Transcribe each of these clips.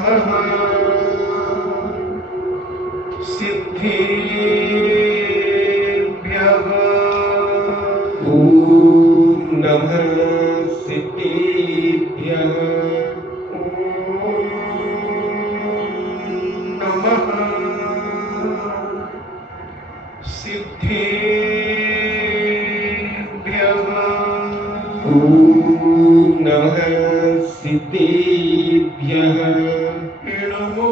नमः सिद्धेभ्यः। ॐ नमः सिद्धेभ्यः। नमः सिद्धेभ्यः। ॐ नमः सिद्धेभ्यः। नमो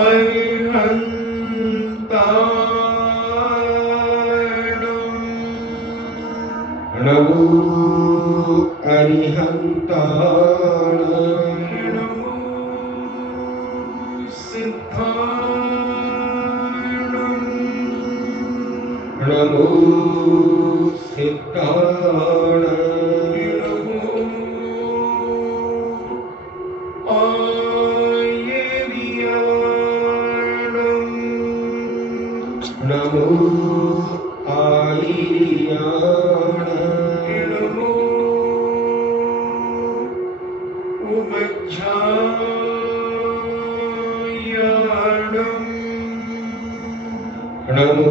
अरिहन्ताणम्। नमो अरिहन्ताणाम्। नमो सिद्धाणम्। नमो सिद्धाणाम्। नमो आयर्याणाम्। नमो उमज्झायाणम्। नमो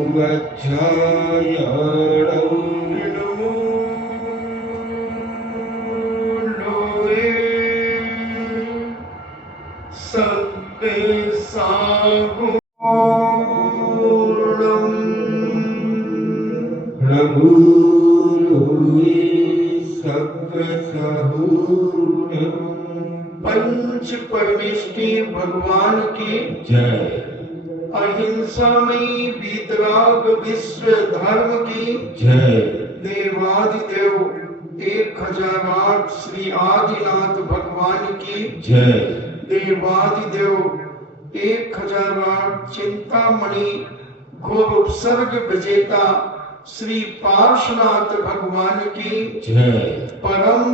उमज्झायाणम्। नमो लोये सब्बे साहूणम्। नमो लोये सब्बसाहूणम्। पंच परमेष्टि भगवान की जय। अहिंसामयी वीतराग विश्व धर्म की जय। देवादिदेव 1008 श्री आदिनाथ भगवान की जय। देवादिदेव 1008 चिंतामणि घोर उपसर्ग विजेता श्री पार्श्वनाथ भगवान की जय। परम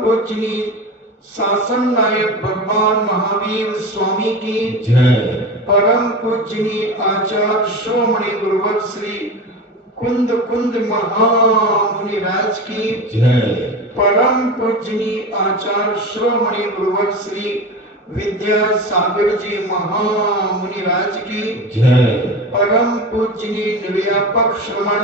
पूजनीय शासन नायक भगवान महावीर स्वामी की जय। परम पूजनीय आचार्य शिरोमणि गुरुवर श्री कुंद महामुनि राज की जय। परम पूजनीय आचार्य शिरोमणि गुरुवर श्री विद्यासागर जी महामुनि राज की जय। परम पूजनीय निर्व्यापक श्रमण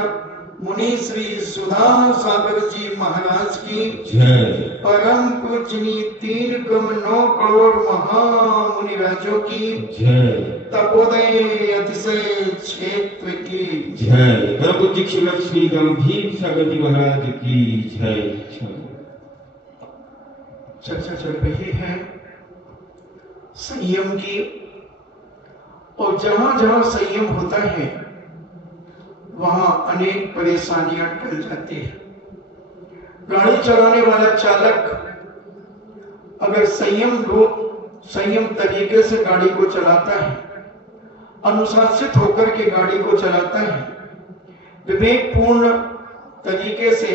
मुनि श्री सुधाम सागर जी महाराज की जय। परम पूजनीय 3 कम 9 करोड़ महामुनि राजों की जय। तपोदय अतिशय क्षेत्र की जय। परम पूज्य श्री गंभीर सागर जी महाराज की जय। चर्चा चल रही है संयम की, और जहां जहां संयम होता है वहां अनेक परेशानियां टल जाती है। गाड़ी चलाने वाला चालक अगर संयम तरीके से गाड़ी को चलाता है, अनुशासित होकर के गाड़ी को चलाता है, विवेकपूर्ण तरीके से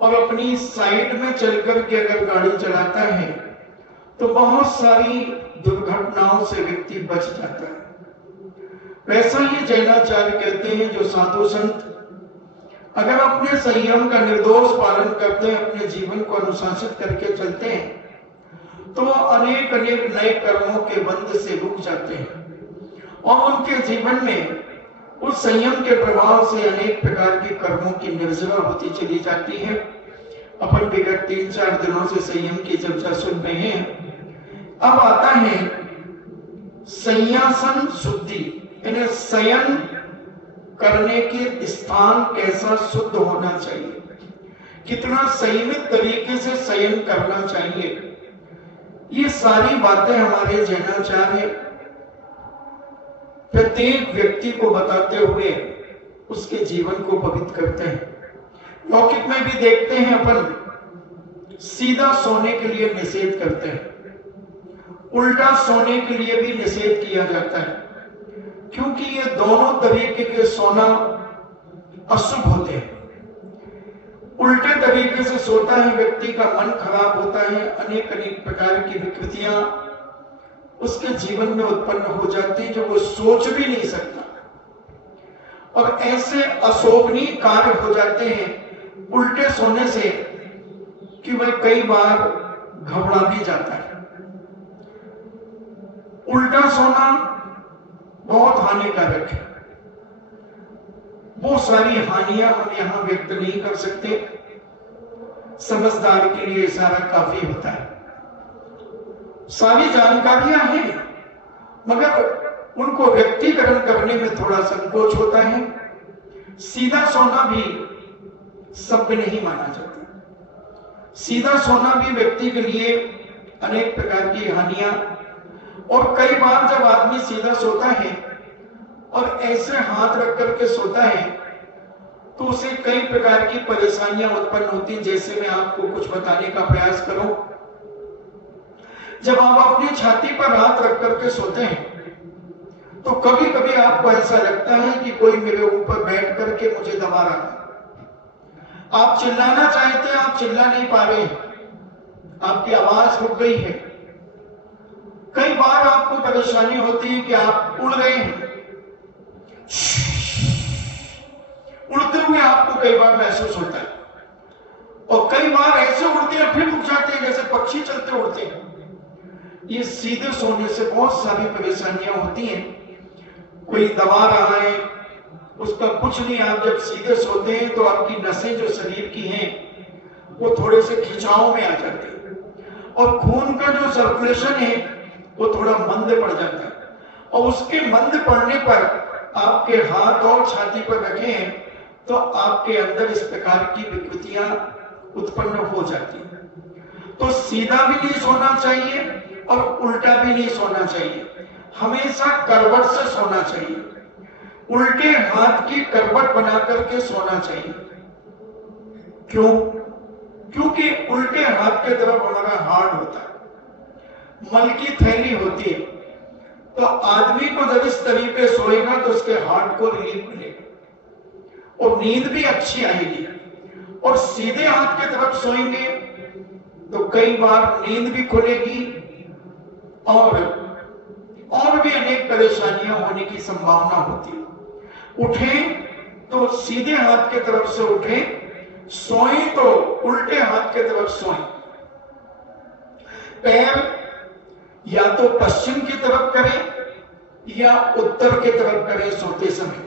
और अपनी साइड में चलकर के अगर गाड़ी चलाता है तो बहुत सारी दुर्घटनाओं से व्यक्ति बच जाता है। वैसा ही जैनाचार्य कहते हैं, जो साधु संत अगर अपने संयम का निर्दोष पालन करते हैं, अपने जीवन को अनुशासित करके चलते हैं, तो अनेक नए कर्मों के बंध से रुक जाते हैं और उनके जीवन में उस संयम के प्रभाव से अनेक प्रकार के कर्मों की निर्जरा होती चली जाती है। अपन विगत 3-4 दिनों से संयम की चर्चा सुन रहे हैं। अब आता है संयासन शुद्धि, यानी शयन करने के स्थान कैसा शुद्ध होना चाहिए, कितना संयमित तरीके से शयन करना चाहिए। ये सारी बातें हमारे जैनाचार्य प्रत्येक व्यक्ति को बताते हुए उसके जीवन को पवित्र करते हैं। लौकिक में भी देखते हैं अपन सीधा सोने के लिए निषेध करते हैं, उल्टा सोने के लिए भी निषेध किया जाता है, क्योंकि ये दोनों तरीके के सोना अशुभ होते हैं। उल्टे तरीके से सोता है व्यक्ति का मन खराब होता है, अनेक प्रकार की विकृतियां उसके जीवन में उत्पन्न हो जाती है जो वो सोच भी नहीं सकता, और ऐसे अशोभनीय कार्य हो जाते हैं उल्टे सोने से कि वह कई बार घबरा भी जाता है। उल्टा सोना बहुत हानिकारक है। वो सारी हानियां हम यहां व्यक्त नहीं कर सकते, समझदार के लिए इशारा काफी होता है। सारी जानकारियां हैं मगर उनको व्यक्तिकरण करने में थोड़ा संकोच होता है। सीधा सोना भी सभ्य नहीं माना जाता। सीधा सोना भी व्यक्ति के लिए अनेक प्रकार की हानियां, और कई बार जब आदमी सीधा सोता है और ऐसे हाथ रख करके सोता है तो उसे कई प्रकार की परेशानियां उत्पन्न होती हैं। जैसे मैं आपको कुछ बताने का प्रयास करूं, जब आप अपनी छाती पर हाथ रख करके सोते हैं तो कभी कभी आपको ऐसा लगता है कि कोई मेरे ऊपर बैठ करके मुझे दबा रहा है। आप चिल्लाना चाहते हैं, आप चिल्ला नहीं पा रहे, आपकी आवाज रुक गई है। कई बार आपको परेशानी होती है कि आप उड़ रहे हैं, उड़ते हुए आपको कई बार महसूस होता है, और कई बार ऐसे उड़ते हैं फिर रुक जाते हैं जैसे पक्षी चलते उड़ते हैं। ये सीधे सोने से बहुत सारी परेशानियां होती हैं। कोई दबा रहा है, उसका कुछ नहीं। आप जब सीधे सोते हैं तो आपकी नसें जो शरीर की हैं वो थोड़े से खिंचाव में आ जाती है, और खून का जो सर्कुलेशन है वो थोड़ा मंद पड़ जाता है, और उसके मंद पड़ने पर आपके हाथ और छाती पर रखे हैं तो आपके अंदर इस प्रकार की विकृतियां उत्पन्न हो जाती हैं। तो सीधा भी नहीं सोना चाहिए और उल्टा भी नहीं सोना चाहिए, हमेशा करवट से सोना चाहिए। उल्टे हाथ की करवट बना करके सोना चाहिए। क्यों? क्योंकि उल्टे हाथ के तरफ हमारा हार्ट होता है, मल की थैली होती है, तो आदमी को जब इस तरीके सोएगा तो उसके हार्ट को रिलीफ मिलेगा और नींद भी अच्छी आएगी। और सीधे हाथ की तरफ सोएंगे तो कई बार नींद भी खुलेगी और भी अनेक परेशानियां होने की संभावना होती है। उठें तो सीधे हाथ की तरफ से उठें, सोएं तो उल्टे हाथ की तरफ सोएं। पैर या तो पश्चिम की तरफ करें या उत्तर की तरफ करें सोते समय,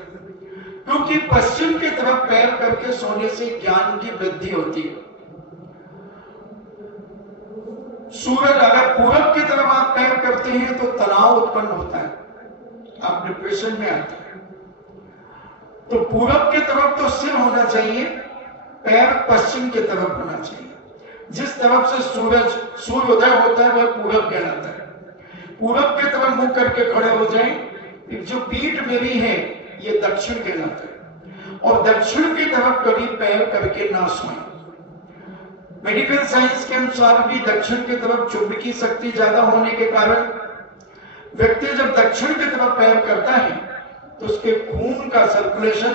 क्योंकि पश्चिम की तरफ पैर करके सोने से ज्ञान की वृद्धि होती है। सूरज अगर पूरब की तरफ आप पैर करते हैं तो तनाव उत्पन्न होता है, आप डिप्रेशन में आते हैं। तो पूरब की तरफ तो सिर होना चाहिए, पैर पश्चिम की तरफ होना चाहिए। जिस तरफ से सूर्योदय होता है वह पूरब कहलाता है। पूरब की तरफ मुंह करके खड़े हो जाएं, जो पीठ मेरी है ये दक्षिण कहलाता है, और दक्षिण की तरफ कभी पैर करके ना सोएं। मेडिकल साइंस के अनुसार भी दक्षिण की तरफ चुंबकीय शक्ति ज्यादा होने के कारण व्यक्ति जब दक्षिण की तरफ पैर करता है तो उसके खून का सर्कुलेशन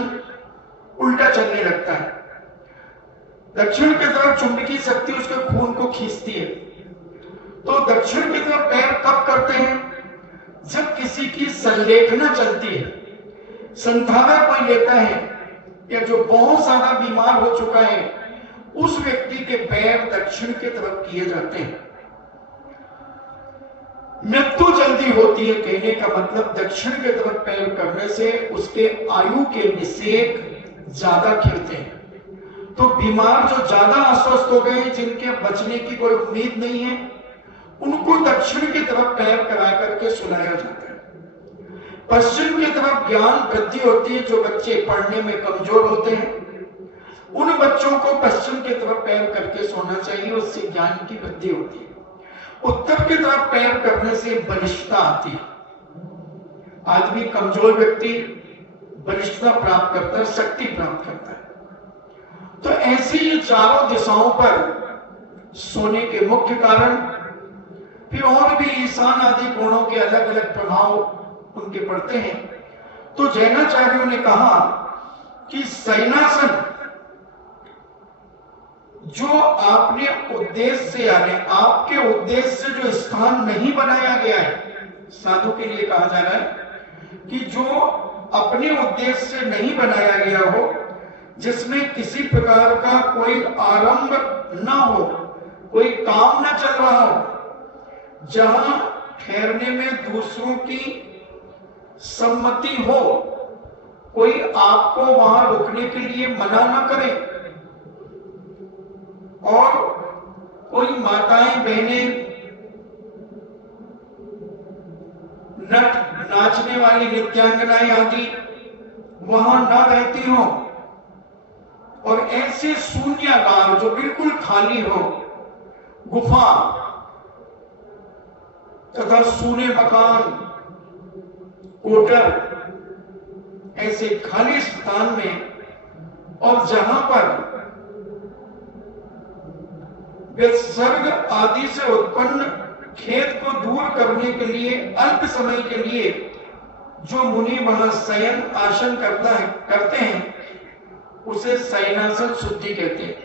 उल्टा चलने लगता है। दक्षिण की तरफ चुंबकीय शक्ति उसके खून को खींचती है। तो दक्षिण की तरफ पैर कब करते हैं? जब किसी की संलेखना चलती है, संधारा कोई लेता है, या जो बहुत ज्यादा बीमार हो चुका है उस व्यक्ति के पैर दक्षिण की तरफ किए जाते हैं। मृत्यु जल्दी होती है, कहने का मतलब दक्षिण की तरफ पैर करने से उसके आयु के निषेक ज्यादा खिलते हैं। तो बीमार जो ज्यादा अस्वस्थ हो गए, जिनके बचने की कोई उम्मीद नहीं है, उनको दक्षिण की तरफ पैर करा करके सुलाया जाता है। पश्चिम की तरफ ज्ञान वृद्धि होती है। जो बच्चे पढ़ने में कमजोर होते हैं उन बच्चों को पश्चिम की तरफ पैर करके सोना चाहिए, उससे ज्ञान की वृद्धि होती है। उत्तर की तरफ पैर करने से बलिष्ठता आती है। आदमी कमजोर व्यक्ति बलिष्ठता प्राप्त करता है, शक्ति प्राप्त करता है। तो ऐसी ये चारों दिशाओं पर सोने के मुख्य कारण, फिर और भी ईशान आदि कोणों के अलग अलग प्रभाव उनके पड़ते हैं। तो जैनाचार्यों ने कहा कि शयनासन जो आपने उद्देश्य से, यानी आपके उद्देश्य से जो स्थान नहीं बनाया गया है, साधु के लिए कहा जा रहा है कि जो अपने उद्देश्य से नहीं बनाया गया हो, जिसमें किसी प्रकार का कोई आरंभ न हो, कोई काम न चल रहा हो, जहां ठहरने में दूसरों की सम्मति हो, कोई आपको वहां रुकने के लिए मना न करे, और कोई माताएं बहनें नट नाचने वाली नृत्यांगनाएं आदि वहां न रहती हो, और ऐसे शून्यागार जो बिल्कुल खाली हो, गुफा तथा सूने मकान, कोटर, ऐसे खाली स्थान में, और जहां पर विसर्ग आदि से उत्पन्न खेद को दूर करने के लिए अल्प समय के लिए जो मुनि वहां शयन आसन करते हैं, उसे शयनासन शुद्धि कहते हैं।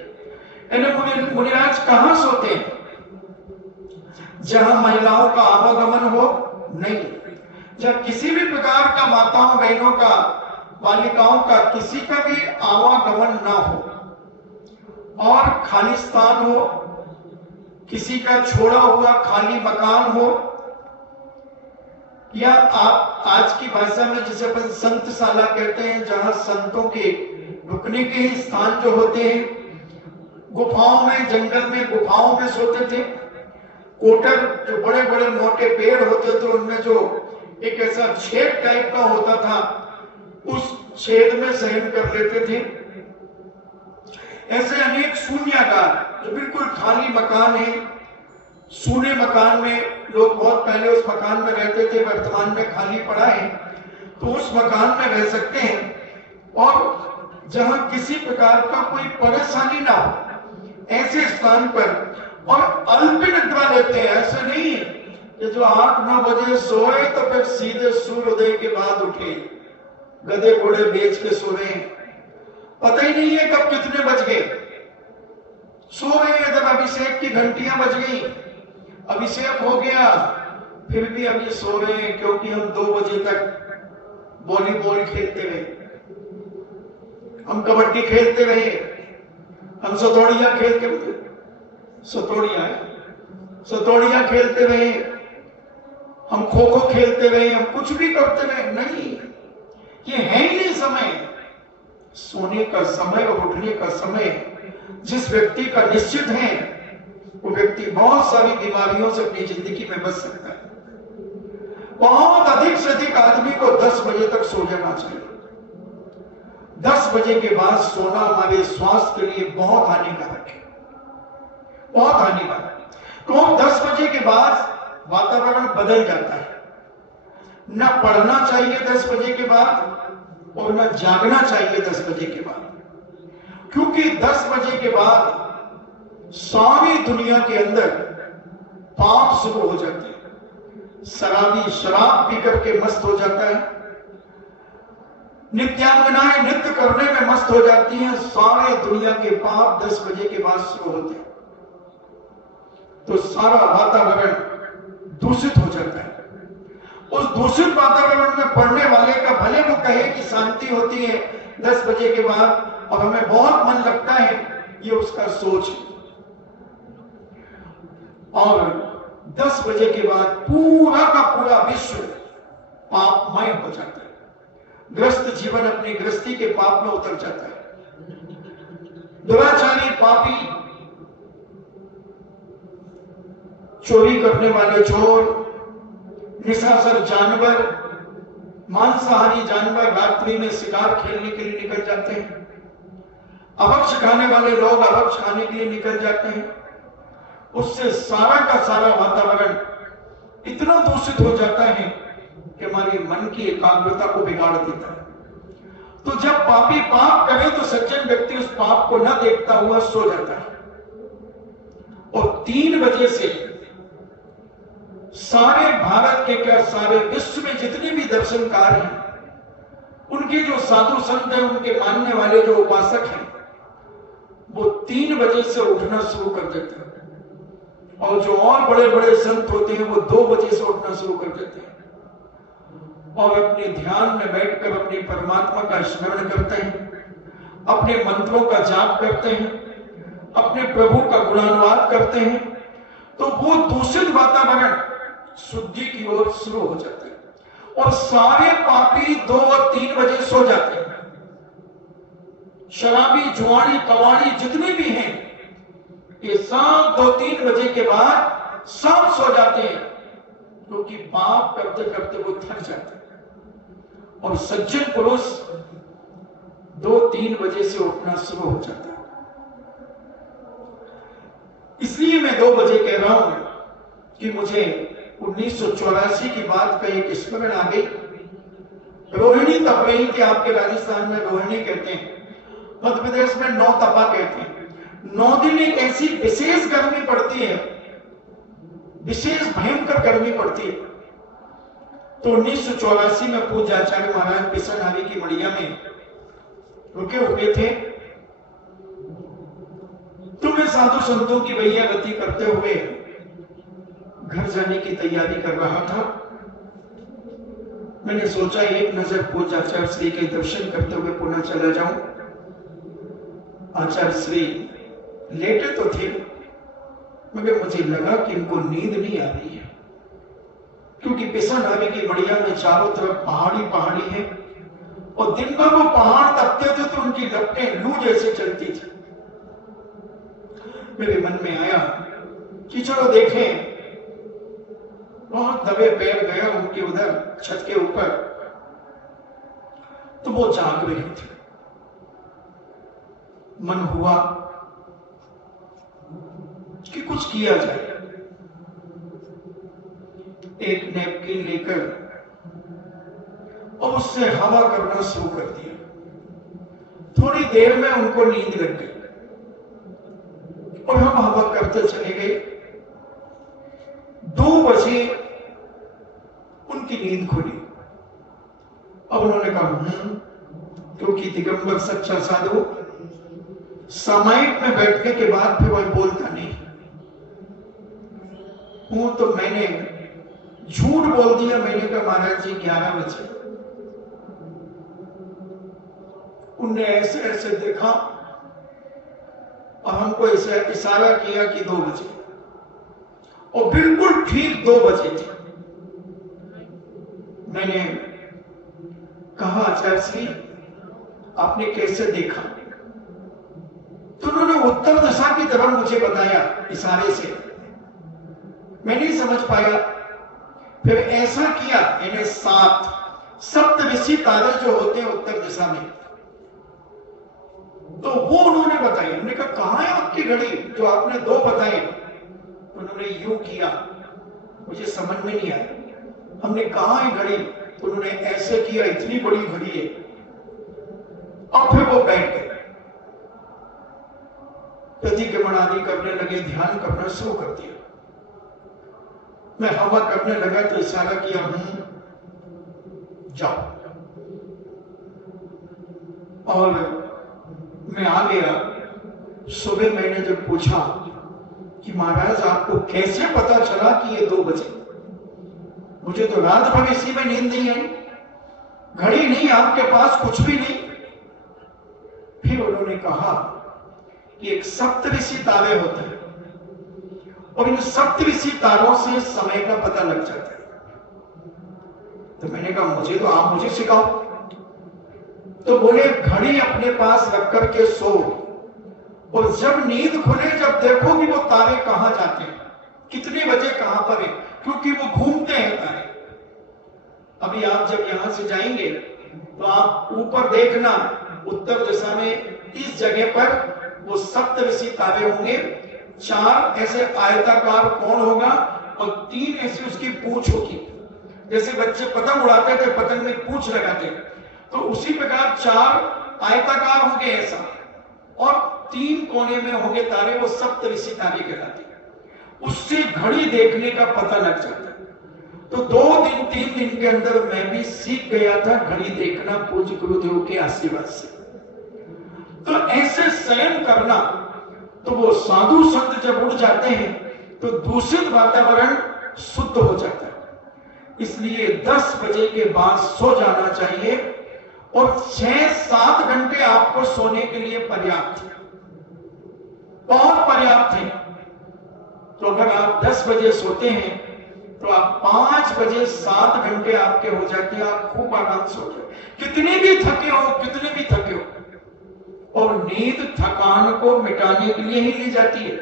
मुनिराज कहां सोते हैं? जहां महिलाओं का आवागमन हो नहीं, जब किसी भी प्रकार का माताओं बहनों का, बालिकाओं का किसी का भी आवागमन ना हो, और खाली स्थान हो, किसी का छोड़ा हुआ खाली मकान हो, या आप आज की भाषा में जिसे अपन संतशाला कहते हैं, जहां संतों के रुकने के ही स्थान जो होते हैं, गुफाओं में, जंगल में, गुफाओं में सोते थे। कोटर जो बड़े बड़े मोटे पेड़ होते थे, उनमें जो एक ऐसा छेद टाइप का होता था, उस छेद में शयन कर लेते थे। ऐसे अनेक शून्यागार जो बिल्कुल खाली मकान है, सूने मकान में लोग बहुत पहले उस मकान में रहते थे, वर्तमान में खाली पड़ा है, तो उस मकान में रह सकते हैं। और जहां किसी प्रकार का कोई परेशानी ना हो, ऐसे स्थान पर, और अल्प निद्रा लेते हैं। ऐसे नहीं है कि जो 8-9 बजे सोए तो फिर सीधे सूर्योदय के बाद उठे, गधे घोड़े बेच के सो रहे हैं, पता ही नहीं है कब कितने बज गए। सो रहे हैं, जब अभिषेक की घंटियां बज गई, अभिषेक हो गया, फिर भी अभी सो रहे हैं, क्योंकि हम 2 बजे तक वॉलीबॉल खेलते रहे, हम कबड्डी खेलते रहे, हम सतोड़िया सतोड़िया खेलते रहे, हम खो खो खेलते रहे, हम कुछ भी करते रहे। नहीं, ये है ही नहीं समय। सोने का समय और उठने का समय जिस व्यक्ति का निश्चित है, वो व्यक्ति बहुत सारी बीमारियों से अपनी जिंदगी में बच सकता है। बहुत अधिक से अधिक आदमी को 10 बजे तक सो जाना चाहिए। 10 बजे के बाद सोना हमारे स्वास्थ्य के लिए बहुत हानिकारक है, बहुत हानिकारक। तो 10 बजे के बाद वातावरण बदल जाता है। न पढ़ना चाहिए 10 बजे के बाद, और न जागना चाहिए 10 बजे के बाद, क्योंकि 10 बजे के बाद सारी दुनिया के अंदर पाप शुरू हो जाते हैं। शराबी शराब पी करके मस्त हो जाता है, नित्यांगनाएं नृत्य करने में मस्त हो जाती हैं। सारे दुनिया के पाप 10 बजे के बाद शुरू होते हैं, तो सारा वातावरण दूषित हो जाता है। उस दूषित वातावरण में पढ़ने वाले का भले वो कहे कि शांति होती है 10 बजे के बाद और हमें बहुत मन लगता है, ये उसका सोच है। और 10 बजे के बाद पूरा का पूरा विश्व पापमय हो जाता है। ग्रस्त जीवन अपनी गृहस्थी के पाप में उतर जाता है। दुराचारी, पापी, चोरी करने वाले चोर, निशाचर जानवर, मांसाहारी जानवर रात्रि में शिकार खेलने के लिए निकल जाते हैं। अभक्ष खाने वाले लोग अभक्ष खाने के लिए निकल जाते हैं। उससे सारा का सारा वातावरण इतना दूषित हो जाता है कि हमारे मन की एकाग्रता को बिगाड़ देता है। तो जब पापी पाप करे तो सज्जन व्यक्ति उस पाप को न देखता हुआ सो जाता है। और 3 बजे से सारे भारत के, क्या सारे विश्व में जितने भी दर्शनकार हैं, उनके जो साधु संत हैं, उनके मानने वाले जो उपासक हैं, वो 3 बजे से उठना शुरू कर देते हैं। और जो और बड़े बड़े संत होते हैं, वो 2 बजे से उठना शुरू कर देते हैं और अपने ध्यान में बैठकर अपने परमात्मा का स्मरण करते हैं। अपने मंत्रों का जाप करते हैं, अपने प्रभु का गुणानुवाद करते हैं, तो वो दूषित वातावरण शुद्धि की ओर शुरू हो जाता है और सारे पापी 2 और 3 बजे सो जाते हैं। शराबी, जुआड़ी, कवाड़ी जितने भी हैं, ये सब 2-3 बजे के बाद सब सो जाते हैं, क्योंकि पाप करते करते वो थक जाते हैं। और सज्जन पुरुष 2-3 बजे से उठना शुरू हो जाता है। इसलिए मैं 2 बजे कह रहा हूं कि मुझे 1984 की बात का एक स्मरण आ गई। रोहिणी तप रही थी, आपके राजस्थान में रोहिणी कहते हैं, मध्य प्रदेश में 9 तपा कहते हैं। 9 दिन एक ऐसी विशेष गर्मी पड़ती है, विशेष भयंकर गर्मी पड़ती है। तो 1984 में पूज्य आचार्य महाराज पिसनारी की मड़िया में रुके हुए थे। तो मैं साधु संतों की भैया गति करते हुए घर जाने की तैयारी कर रहा था। मैंने सोचा एक नजर पूज्य आचार्य श्री के दर्शन करते हुए पुनः चला जाऊं। आचार्य श्री लेटे तो थे, मगर मुझे लगा कि इनको नींद नहीं आ रही है, क्योंकि पिसनारी की मड़िया में चारों तरफ पहाड़ी पहाड़ी है और दिन भर वो पहाड़ तपते थे तो उनकी लपटें लू जैसे चलती थी। मेरे मन में आया कि चलो देखें। बहुत दबे पैर गया उनके उधर छत के ऊपर, तो वो जाग रही थी। मन हुआ कि कुछ किया जाए। एक नैपकिन लेकर और उससे हवा करना शुरू कर दिया। थोड़ी देर में उनको नींद लग गई और हम हवा करते चले गए। 2 बजे उनकी नींद खुली। अब उन्होंने कहा क्योंकि दिगंबर सच्चा साधु सामायिक में बैठने के बाद फिर वह बोलता नहीं हूं, तो मैंने झूठ बोल दिया। मैंने कहा महाराज जी 11 बजे। उनने ऐसे ऐसे देखा और हमको ऐसे इशारा किया कि 2 बजे, और बिल्कुल ठीक 2 बजे थे। मैंने कहा आचार्य श्री आपने कैसे देखा? तो उन्होंने उत्तर दिशा की तरफ मुझे बताया इशारे से। मैं नहीं समझ पाया। फिर ऐसा किया, इन्हें 7 सप्तऋषि तारे जो होते हैं उत्तर दिशा में, तो वो उन्होंने बताई। हमने कहा कहां है आपकी घड़ी जो आपने 2 बताए? उन्होंने यूं किया, मुझे समझ में नहीं आया। हमने कहा है घड़ी? तो उन्होंने ऐसे किया, इतनी बड़ी घड़ी है। और फिर वो बैठ गए, प्रतिक्रमण आदि करने लगे, ध्यान करना शुरू कर दिया। मैं हवा करने लगा तो इशारा किया जाओ, और मैं आ गया। सुबह मैंने जब पूछा कि महाराज आपको कैसे पता चला कि ये 2 बजे? मुझे तो रात भर इसी में नींद नहीं आई, घड़ी नहीं आपके पास, कुछ भी नहीं। फिर उन्होंने कहा कि एक सप्तऋषि तारे होते हैं और इन सप्तऋषि तारों से समय का पता लग जाता है। तो मैंने कहा मुझे तो आप मुझे सिखाओ। तो बोले घड़ी अपने पास रख करके सो, और जब नींद खुले जब देखो कि वो तारे कहां जाते हैं, कितने बजे कहां पर है, क्योंकि वो घूमते हैं तारे। अभी आप जब यहां से जाएंगे तो आप ऊपर देखना, उत्तर दिशा में इस जगह पर वो सप्तऋषि तारे होंगे। 4 ऐसे आयताकार कोण होगा और 3 ऐसी उसकी पूंछ होगी। जैसे बच्चे पतंग उड़ाते थे, पतंग में पूंछ लगाते, तो उसी प्रकार 4 आयताकार होंगे ऐसा, और 3 कोने में होंगे तारे, वो सप्तऋषि तारे कहलाते हैं। उससे घड़ी देखने का पता लग जाता है। तो 2 दिन 3 दिन के अंदर मैं भी सीख गया था घड़ी देखना पूज्य गुरुदेव के आशीर्वाद से। तो ऐसे शयन करना, तो वो साधु संत जब उठ जाते हैं तो दूषित वातावरण शुद्ध हो जाता है। इसलिए 10 बजे के बाद सो जाना चाहिए और 6-7 घंटे आपको सोने के लिए पर्याप्त है, बहुत पर्याप्त है। तो अगर आप 10 बजे सोते हैं तो आप 5 बजे 7 घंटे आपके हो जाते हैं, आप खूब आराम से सोते हो, कितने भी थके हो। और नींद थकान को मिटाने के लिए ही ली जाती है।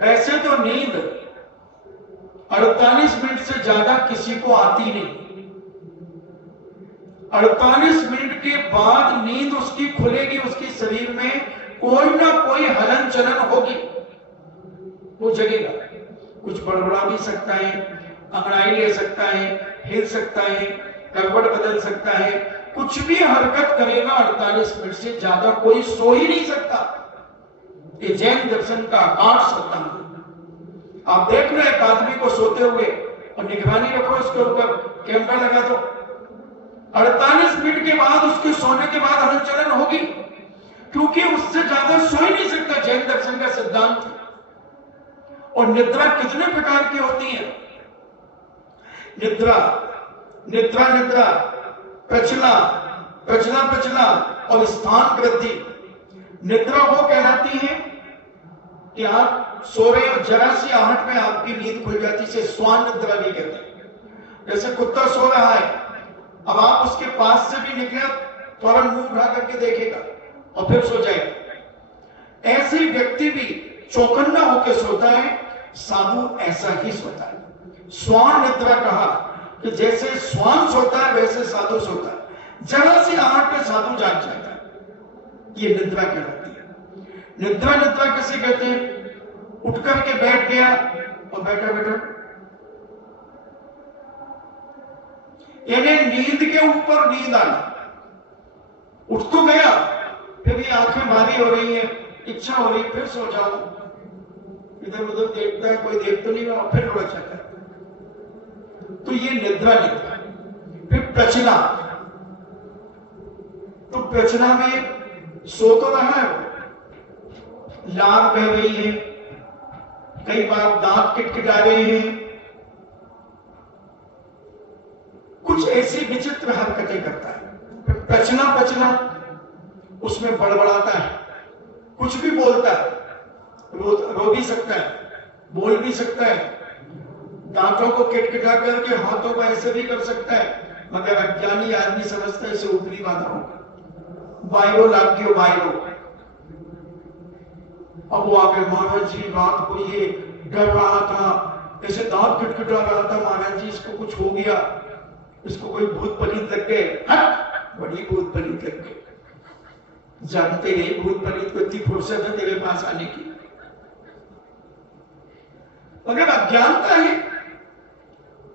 वैसे तो नींद 48 मिनट से ज्यादा किसी को आती नहीं। 48 मिनट के बाद नींद उसकी खुलेगी, उसके शरीर में कोई ना कोई हलन चलन होगी, वो जगेगा। कुछ बड़बड़ा भी सकता है, अंगड़ाई ले सकता है, हिल सकता है, करवट बदल सकता है, कुछ भी हरकत करेगा। 48 मिनट से ज्यादा कोई सो ही नहीं सकता। ये जैन दर्शन का आकाश सत्ता है। आप देख रहे एक आदमी को सोते हुए और निगरानी रखो उसके ऊपर, कैमरा लगा दो। 48 मिनट के बाद उसके सोने के बाद हलन चलन होगी, क्योंकि उससे ज्यादा सो ही नहीं सकता। जैन दर्शन का सिद्धांत। और निद्रा कितने प्रकार की होती है? निद्रा, प्रचला और स्थान वृद्धि। निद्रा वो कहलाती है कि आप सो रहे हो, जरा सी आहट में आपकी नींद खुल जाती है, स्वान निद्रा भी कहते हैं। जैसे कुत्ता सो रहा है, अब आप उसके पास से भी निकले, फौरन मुंह उठा करके देखेगा और फिर सो जाएगा। ऐसे व्यक्ति भी चौकन्ना होकर सोता है, साधु ऐसा ही सोता है। स्वान निद्रा कहा कि जैसे स्वान सोता है वैसे साधु सोता है। जरा सी आहट में साधु जाग जाता है। ये निद्रा कहलाती है। निद्रा किसे कहते हैं? उठ करके बैठ गया और बैठा यानी नींद के ऊपर नींद आना। उठ तो गया, फिर भी आंखें भारी हो रही है, इच्छा हो रही, फिर सो जाओ। इधर उधर देखता है, कोई देख तो नहीं रहा, फिर उड़ जाता है। तो ये निद्रा। फिर प्रचला, तो प्रचला में सो तो रहा है, लार बह रही है, कई बार दांत किटकिटा रहे हैं, कुछ ऐसी विचित्र हरकतें करता है। प्रचला उसमें बड़बड़ाता है, कुछ भी बोलता है, रो भी सकता है, बोल भी सकता है, दांतों को किटकिटा करके हाथों को ऐसे भी कर सकता है, मगर अज्ञानी आदमी समझता है इसे ऊपरी बाधा होगा, बायरो लाग गयो बायरो। अब वो आगे, महाराज जी रात को ये डर रहा था, ऐसे दांत किटकिटा रहा था, महाराज जी इसको कुछ हो गया, इसको कोई भूत पलीत लग गए। हट, बड़ी भूत पलीत लग गए, जानते नहीं भूत पलीत को इतनी फुर्सत है तेरे पास आने की। अगर अज्ञानता है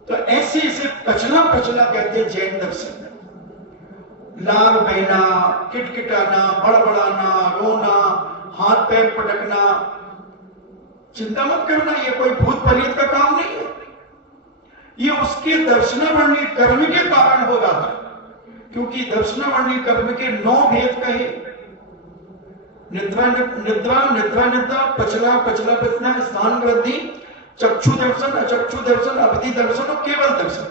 तो ऐसे इसे प्रचला कहते हैं जैन दर्शन में। लार बहना, किटकिटाना, बड़बड़ाना, रोना, हाथ पैर पटकना, चिंता मत करना, ये कोई भूत पलीत का काम नहीं है। ये उसके दर्शनावर्णी कर्म के कारण हो रहा है, क्योंकि दर्शनावर्णी कर्म के 9 भेद कहे। निद्रा, प्रचला, स्थान वृद्धि, चक्षु दर्शन, अचक्षु दर्शन, अवधि दर्शन और केवल दर्शन,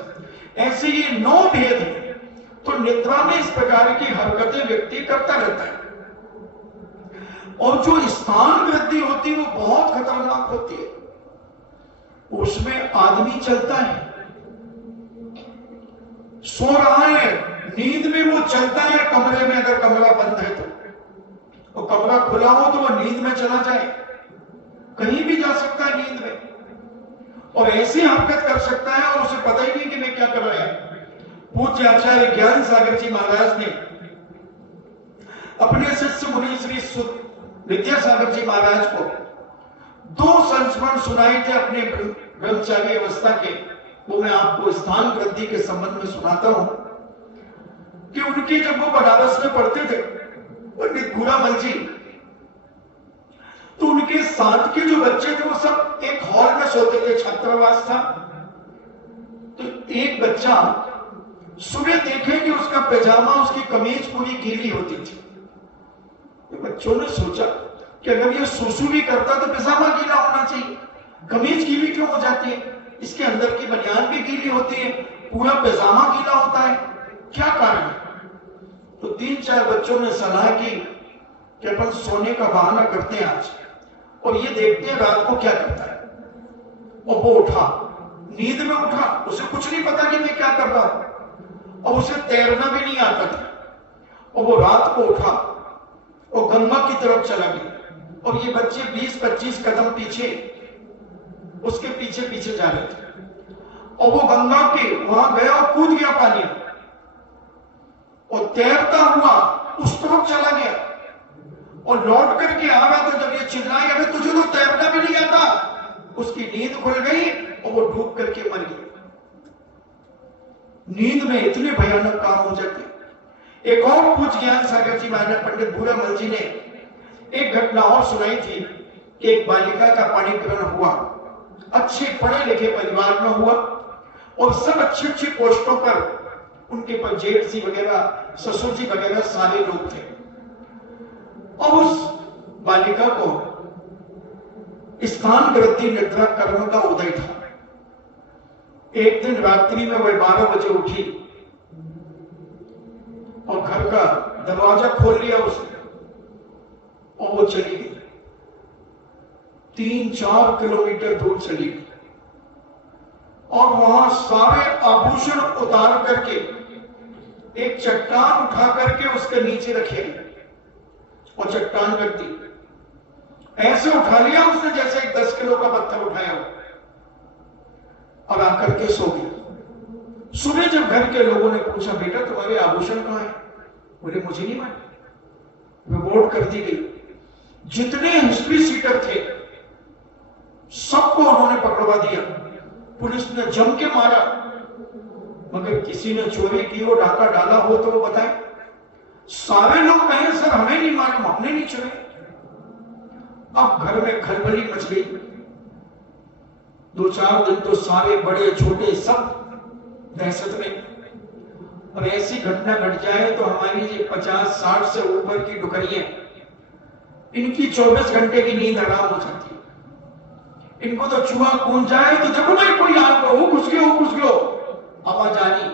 ऐसे ये 9 भेद हैं। तो निद्रा में इस प्रकार की हरकतें व्यक्ति करता रहता है। और जो स्थान वृद्धि होती है वो बहुत खतरनाक होती है। उसमें आदमी चलता है, सो रहा है, नींद में वो चलता है कमरे में, अगर कमरा बंद है तो, और कमरा खुला हो तो वो नींद में चला जाए, कहीं भी जा सकता है नींद में, और ऐसी हरकत कर सकता है और उसे पता ही नहीं कि मैं क्या कर रहा है। पूज्य आचार्य ज्ञान सागर जी महाराज ने अपने शिष्य मुनि श्री विद्यासागर जी महाराज को 2 संस्मरण सुनाए थे अपने ब्रह्मचारी अवस्था के। वो मैं आपको स्थान वृद्धि के संबंध में सुनाता हूं कि उनकी जब वो बनारस में पढ़ते थे पंडित घूरामल जी, तो उनके साथ के जो बच्चे थे वो सब एक हॉल में सोते थे, छात्रावास था। तो एक बच्चा सुबह देखे कि उसका पैजामा, उसकी कमीज पूरी गीली होती थी। तो बच्चों ने सोचा कि अगर ये सुसु भी करता तो पैजामा गीला होना चाहिए, कमीज गीली क्यों हो जाती है? इसके अंदर की बनियान भी गीली होती है, पूरा पैजामा गीला होता है, क्या कारण है? तो 3-4 बच्चों ने सलाह की कि अपन सोने का बहाना करते हैं आज और ये देखते हैं रात को क्या करता है। और वो उठा, नींद में उठा, उसे कुछ नहीं पता कि मैं क्या कर रहा हूं और उसे तैरना भी नहीं आता था। और वो रात को उठा और गंगा की तरफ चला गया और ये बच्चे 20-25 कदम पीछे उसके पीछे पीछे जा रहे थे और वो गंगा के वहां गया और कूद गया पानी में और तैरता हुआ उस तरफ चला गया और लौट करके आ गया। तो जब ये चिल्लाए, अरे तुझे तो तैरना भी नहीं आता, उसकी नींद खुल गई और वो डूब करके मर गया। नींद में इतने भयानक काम हो जाते। एक और पूज्य ज्ञान सागर जी महाराज पंडित भूरामल जी ने एक घटना और सुनाई थी कि एक बालिका का पाणी ग्रहण हुआ, अच्छे पढ़े लिखे परिवार में हुआ और सब अच्छी अच्छी पोस्टों पर उनके पर जेठ जी वगैरह, ससुर जी वगैरह सारे लोग थे। और उस बालिका को स्थान वृद्धि निद्रा कर्म का उदय था। एक दिन रात्रि में वह 12 बजे उठी और घर का दरवाजा खोल लिया उसने और वो चली गई। 3-4 किलोमीटर दूर चली गई और वहां सारे आभूषण उतार करके एक चट्टान उठा करके उसके नीचे रखे और चट्टान रख दी। ऐसे उठा लिया उसने जैसे एक 10 किलो का पत्थर उठाया हो और आकर के सो गया। सुबह जब घर के लोगों ने पूछा, बेटा तुम्हारे आभूषण कहां है? बोले मुझे नहीं मालूम। रिपोर्ट कर दी गई। जितने हिस्ट्री सीटर थे सबको उन्होंने पकड़वा दिया। पुलिस ने जम के मारा, मगर किसी ने चोरी की हो, डाका डाला हो तो वो बताए। सारे लोग कहें सर हमें नहीं मालूम, हमने नहीं चुने। अब घर में खलबली मच गई। 2-4 दिन तो सारे बड़े छोटे सब दहशत में। और ऐसी घटना घट जाए तो हमारी ये 50-60 से ऊपर की डुकरियां, इनकी 24 घंटे की नींद आराम हो जाती है। इनको तो चूहा कूद जाए तो देखो भाई कोई आग वो घुस गयो आवाज आ रही।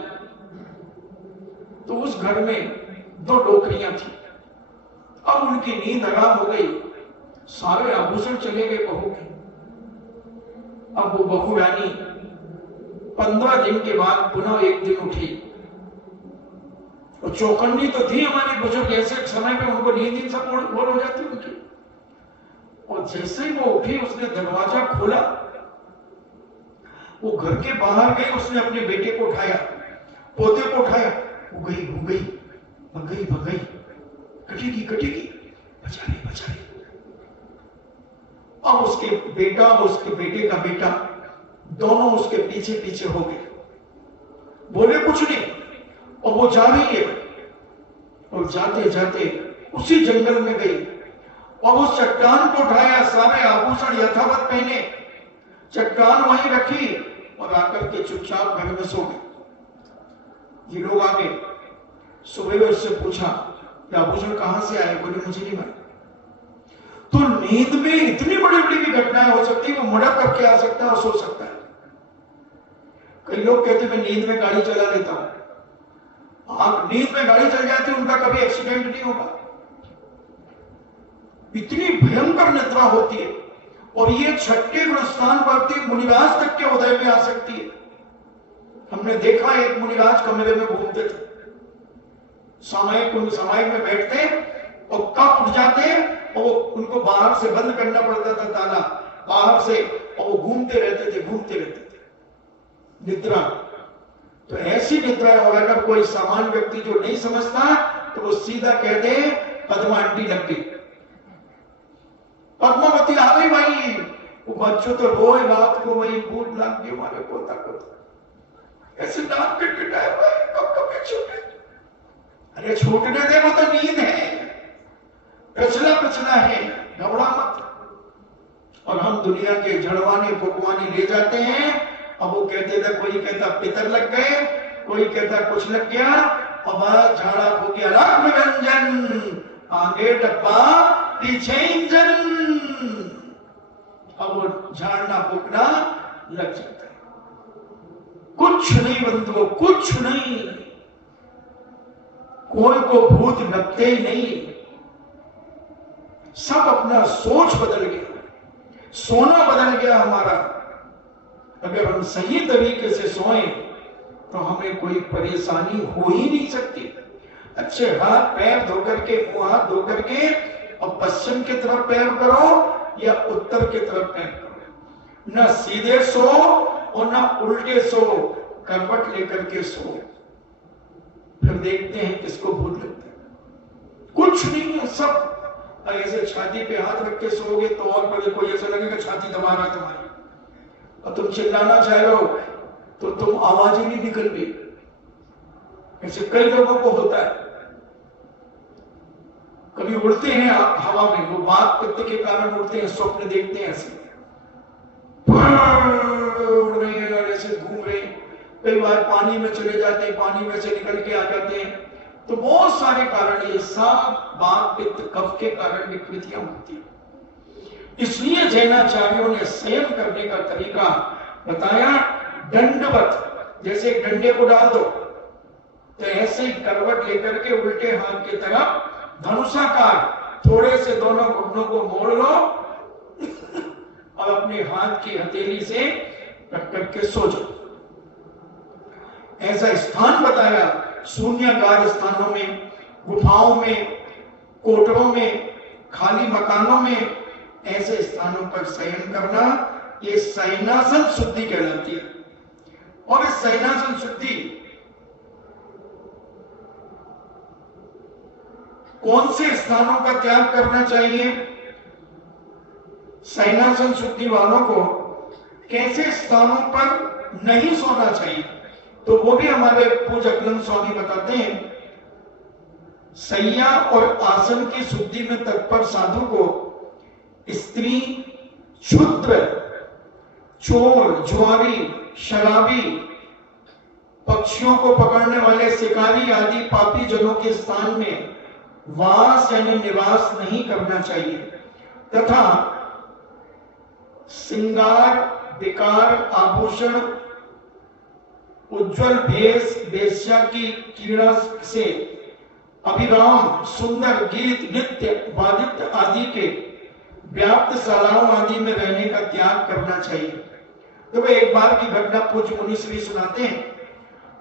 तो उस घर में 2 डोकरियां थी। अब उनकी नींद आराम हो गई, सारे आभूषण चले गए बहू के। अब वो बहू रानी 15 दिन के बाद पुनः एक दिन उठी और चौकन्नी तो थी हमारी बुजुर्ग, ऐसे समय पे उनको नींद सब बोल हो जाती उनकी। और जैसे ही वो उठी उसने दरवाजा खोला, वो घर के बाहर गई, उसने अपने बेटे को उठाया, पोते को उठाया, वो गई भग गई, कटेगी बचा ले। अब उसके बेटा और उसके बेटे का बेटा दोनों उसके पीछे पीछे हो गए, बोले कुछ नहीं। और वो जा रही है और जाते जाते उसी जंगल में गई और उस चट्टान को उठाया, सारे आभूषण यथावत पहने, चट्टान वहीं रखी और आकर के चुपचाप घर में सो गए। ये लोग आ गए, सुबह उससे पूछा कि आभूषण कहां से आए? बोले मुझे नहीं मालूम। तो नींद में इतनी बड़ी बड़ी भी घटनाएं हो सकती है, वो मर्डर करके आ सकता है और सो सकता है। कई लोग कहते हैं मैं नींद में गाड़ी चला लेता हूं। नींद में गाड़ी चल जाती है, उनका कभी एक्सीडेंट नहीं होगा। इतनी भयंकर निद्रा होती है और ये 6ठे स्थान पर मुनिराज तक के उदय में आ सकती है। हमने देखा एक मुनिराज कमरे में घूमते थे, सामायिक में बैठते और कब उठ जाते और वो उनको बाहर से बंद करना पड़ता था ताला बाहर से, और वो घूमते रहते थे निद्रा। तो ऐसी निद्रा हो, अगर कोई सामान्य व्यक्ति जो नहीं समझता तो वो सीधा कहते पद्मा आंटी लग गई, पद्मावती आ गई भाई। वो बच्चों तो रोए रात को, वही भूत लग गई हमारे पोता को, ऐसे नाक कटाए कब छूटे। अरे छूटने दे, वो तो नींद है, पिछला है, घबरा मत। और हम दुनिया के जड़वाने फुकवाने ले जाते हैं। अब वो कहते थे, कोई कहता पितर लग गए, कोई कहता कुछ लग गया, और बस झाड़ा फूके रख निरंजन, आगे डब्बा पीछे इंजन। अब वो झाड़ना फूकना लग जाता है। कुछ नहीं बंधुओं, कुछ नहीं, कोई को भूत लगते ही नहीं। सब अपना सोच बदल गया, सोना बदल गया हमारा। अगर हम सही तरीके से सोएं तो हमें कोई परेशानी हो ही नहीं सकती। अच्छे हाथ पैर धो करके, मुंह हाथ धो करके, और पश्चिम की तरफ पैर करो या उत्तर की तरफ पैर करो। ना सीधे सो और ना उल्टे सो, करवट लेकर के सो। फिर देखते हैं किसको भूत लगता है। कुछ नहीं है, सब ऐसे छाती पे हाथ रख के सोओगे तो और बड़े कोई ऐसा लगेगा छाती दबा रहा तुम्हारी, और तुम चिल्लाना चाह रहे हो तो तुम आवाज ही नहीं निकल रही। ऐसे कई लोगों को होता है। कभी उड़ते हैं हवा में, वो बात पित्त के कारण उड़ते हैं, स्वप्न देखते हैं, ऐसे उड़ रहे हैं और ऐसे घूम रहे हैं। कई बार पानी में चले जाते हैं, पानी में से निकल के आ जाते हैं। तो बहुत सारे कारण, ये सब बात पित्त कफ के कारण विकृतियां होती हैं। इसलिए जैनाचार्यों ने शयन करने का तरीका बताया दंडवत। जैसे एक डंडे को डाल दो तो ऐसे ही करवट लेकर के उल्टे हाथ की तरफ धनुषाकार थोड़े से दोनों घुटनों को मोड़ लो और अपने हाथ की हथेली से रख करके सो जाओ। ऐसा स्थान बताया शून्यागार स्थानों में, गुफाओं में, कोटरों में, खाली मकानों में, ऐसे स्थानों पर शयन करना, ये शयनासन शुद्धि कहलाती है। और इस शयनासन शुद्धि कौन से स्थानों का त्याग करना चाहिए, शयनासन शुद्धि वालों को कैसे स्थानों पर नहीं सोना चाहिए, तो वो भी हमारे पूज्य अक्लंग स्वामी बताते हैं। शैया और आसन की शुद्धि में तत्पर साधु को स्त्री, क्षुद्र, चोर, जुआरी, शराबी, पक्षियों को पकड़ने वाले शिकारी आदि पापी जनों के स्थान में वास यानी निवास नहीं करना चाहिए, तथा श्रृंगार, विकार, आभूषण, उज्जवल भेष, वेश्या की क्रीड़ा से अभिराम, सुंदर गीत, नृत्य, वादित्र आदि के व्याप्त शालाओं आदि में रहने का त्याग करना चाहिए। तो वह एक बार की घटना पूज्य मुनि श्री सुनाते हैं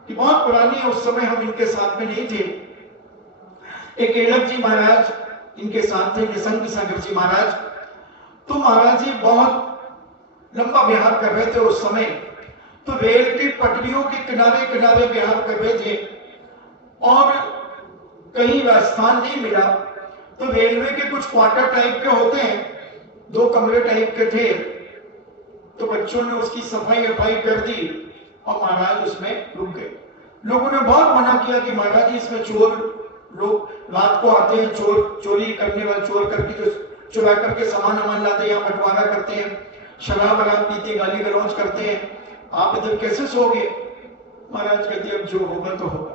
कि बहुत पुरानी है, उस समय हम इनके साथ में नहीं थे। एक एड़क जी महाराज इनके साथ थे, निसंग सागर जी महाराज। तो महाराज जी बहुत लंबा विहार कर रहे थे उस समय। तो रेल की पटरियों के किनारे किनारे विहार कर रहे थे और कहीं राजस्थान नहीं मिला। तो रेलवे के कुछ क्वार्टर टाइप के होते हैं, 2 कमरे टाइप के थे। तो बच्चों ने उसकी सफाई कर दी और महाराज उसमें रुक गए। लोगों ने बहुत मना किया कि महाराज जी इसमें चोर लोग रात को आते हैं, चोरी करने वाले, चोर करके जो चुरा करके सामान लाते हैं, यहाँ बंटवारा करते हैं, शराब वराब पीते, गाली गलौज करते हैं, आप इधर कैसे सोओगे। महाराज कहते अब जो होगा तो होगा।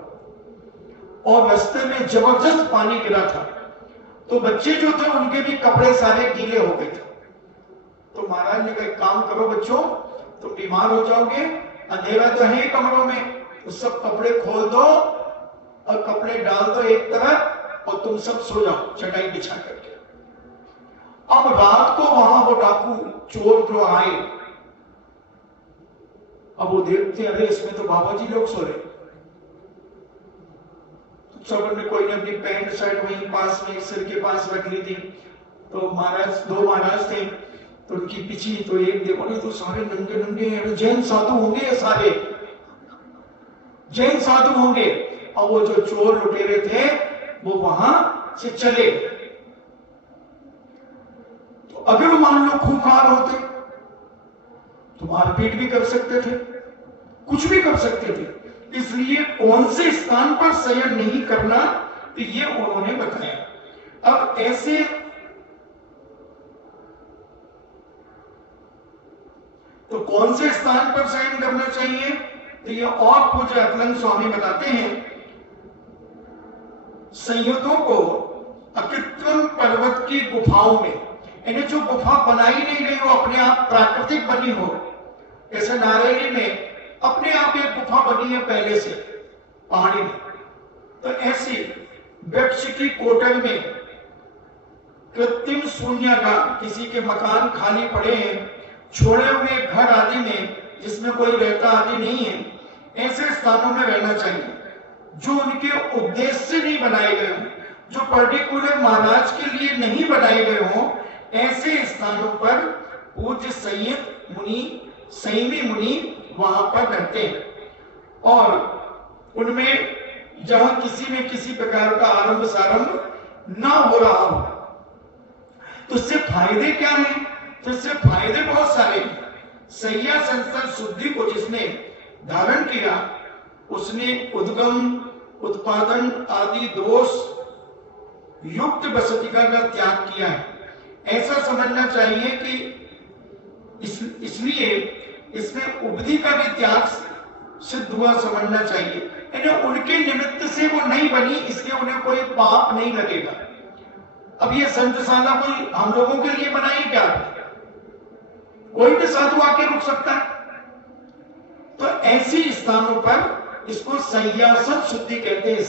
और रास्ते में जबरदस्त पानी गिरा था, तो बच्चे जो थे उनके भी कपड़े सारे गीले हो गए थे। तो महाराज ने कहा काम करो बच्चों, तुम बीमार हो जाओगे, अंधेरा तो है कमरों में, तो सब कपड़े खोल दो और कपड़े डाल दो एक तरफ और तुम सब सो जाओ चटाई बिछा करके। अब रात को वहां वो डाकू चोर जो आए, अब वो देखते अरे इसमें तो बाबा जी लोग सो रहे। सब ने कोई ने अपनी पैंट शर्ट वहीं पास में सिर के पास रख ली थी। तो महाराज 2 महाराज थे, तो उनकी पीछे तो एक देखो नहीं तो सारे नंगे नंगे हैं, जैन साधु होंगे, सारे जैन साधु होंगे। और वो जो चोर लुटेरे थे वो वहां से चले। तो अगर मान लो खूंखार होते तो मारपीट भी कर सकते थे, कुछ भी कर सकते थे। इसलिए कौन से स्थान पर शयन नहीं करना, तो ये उन्होंने बताया। अब ऐसे तो कौन से स्थान पर शयन करना चाहिए, तो ये और पूज्य अक्लंग स्वामी बताते हैं। संयुतों को अकृत्रिम पर्वत की गुफाओं में, यानी जो गुफा बनाई नहीं गई हो, अपने आप प्राकृतिक बनी हो, जैसे नारेली में अपने आप एक गुफा बनी है पहले से पहाड़ी में, तो ऐसी वृक्ष की कोटल में, कृत्रिम शून्यागार, किसी के मकान खाली पड़े हैं, छोड़े हुए घर आदि में जिसमें कोई रहता आदि नहीं है, ऐसे स्थानों में रहना चाहिए जो उनके उद्देश्य से नहीं बनाए गए हों, जो पर्टिकुलर महाराज के लिए नहीं बनाए गए हों। ऐसे स्थानों पर पूज्य संयमी मुनि वहां पर रहते हैं और उनमें जहां किसी में किसी प्रकार का आरंभ सारंभ ना हो रहा हो। तो इससे फायदे क्या हैं? तो इससे फायदे बहुत सारे हैं। सैया संस्थान शुद्धि को जिसने धारण किया उसने उद्गम उत्पादन आदि दोष युक्त बसतिका का त्याग किया है, ऐसा समझना चाहिए कि इसलिए इसमें उपधि का भी त्याग सिद्ध हुआ समझना चाहिए। यानी उनके निमित्त से वो नहीं बनी, इसलिए उन्हें कोई पाप नहीं लगेगा। अब ये संतशाला कोई हम लोगों के लिए बनाई क्या? कोई भी साधु आके रुक सकता है। तो ऐसे स्थानों पर इसको शय्यासन शुद्धि कहते हैं,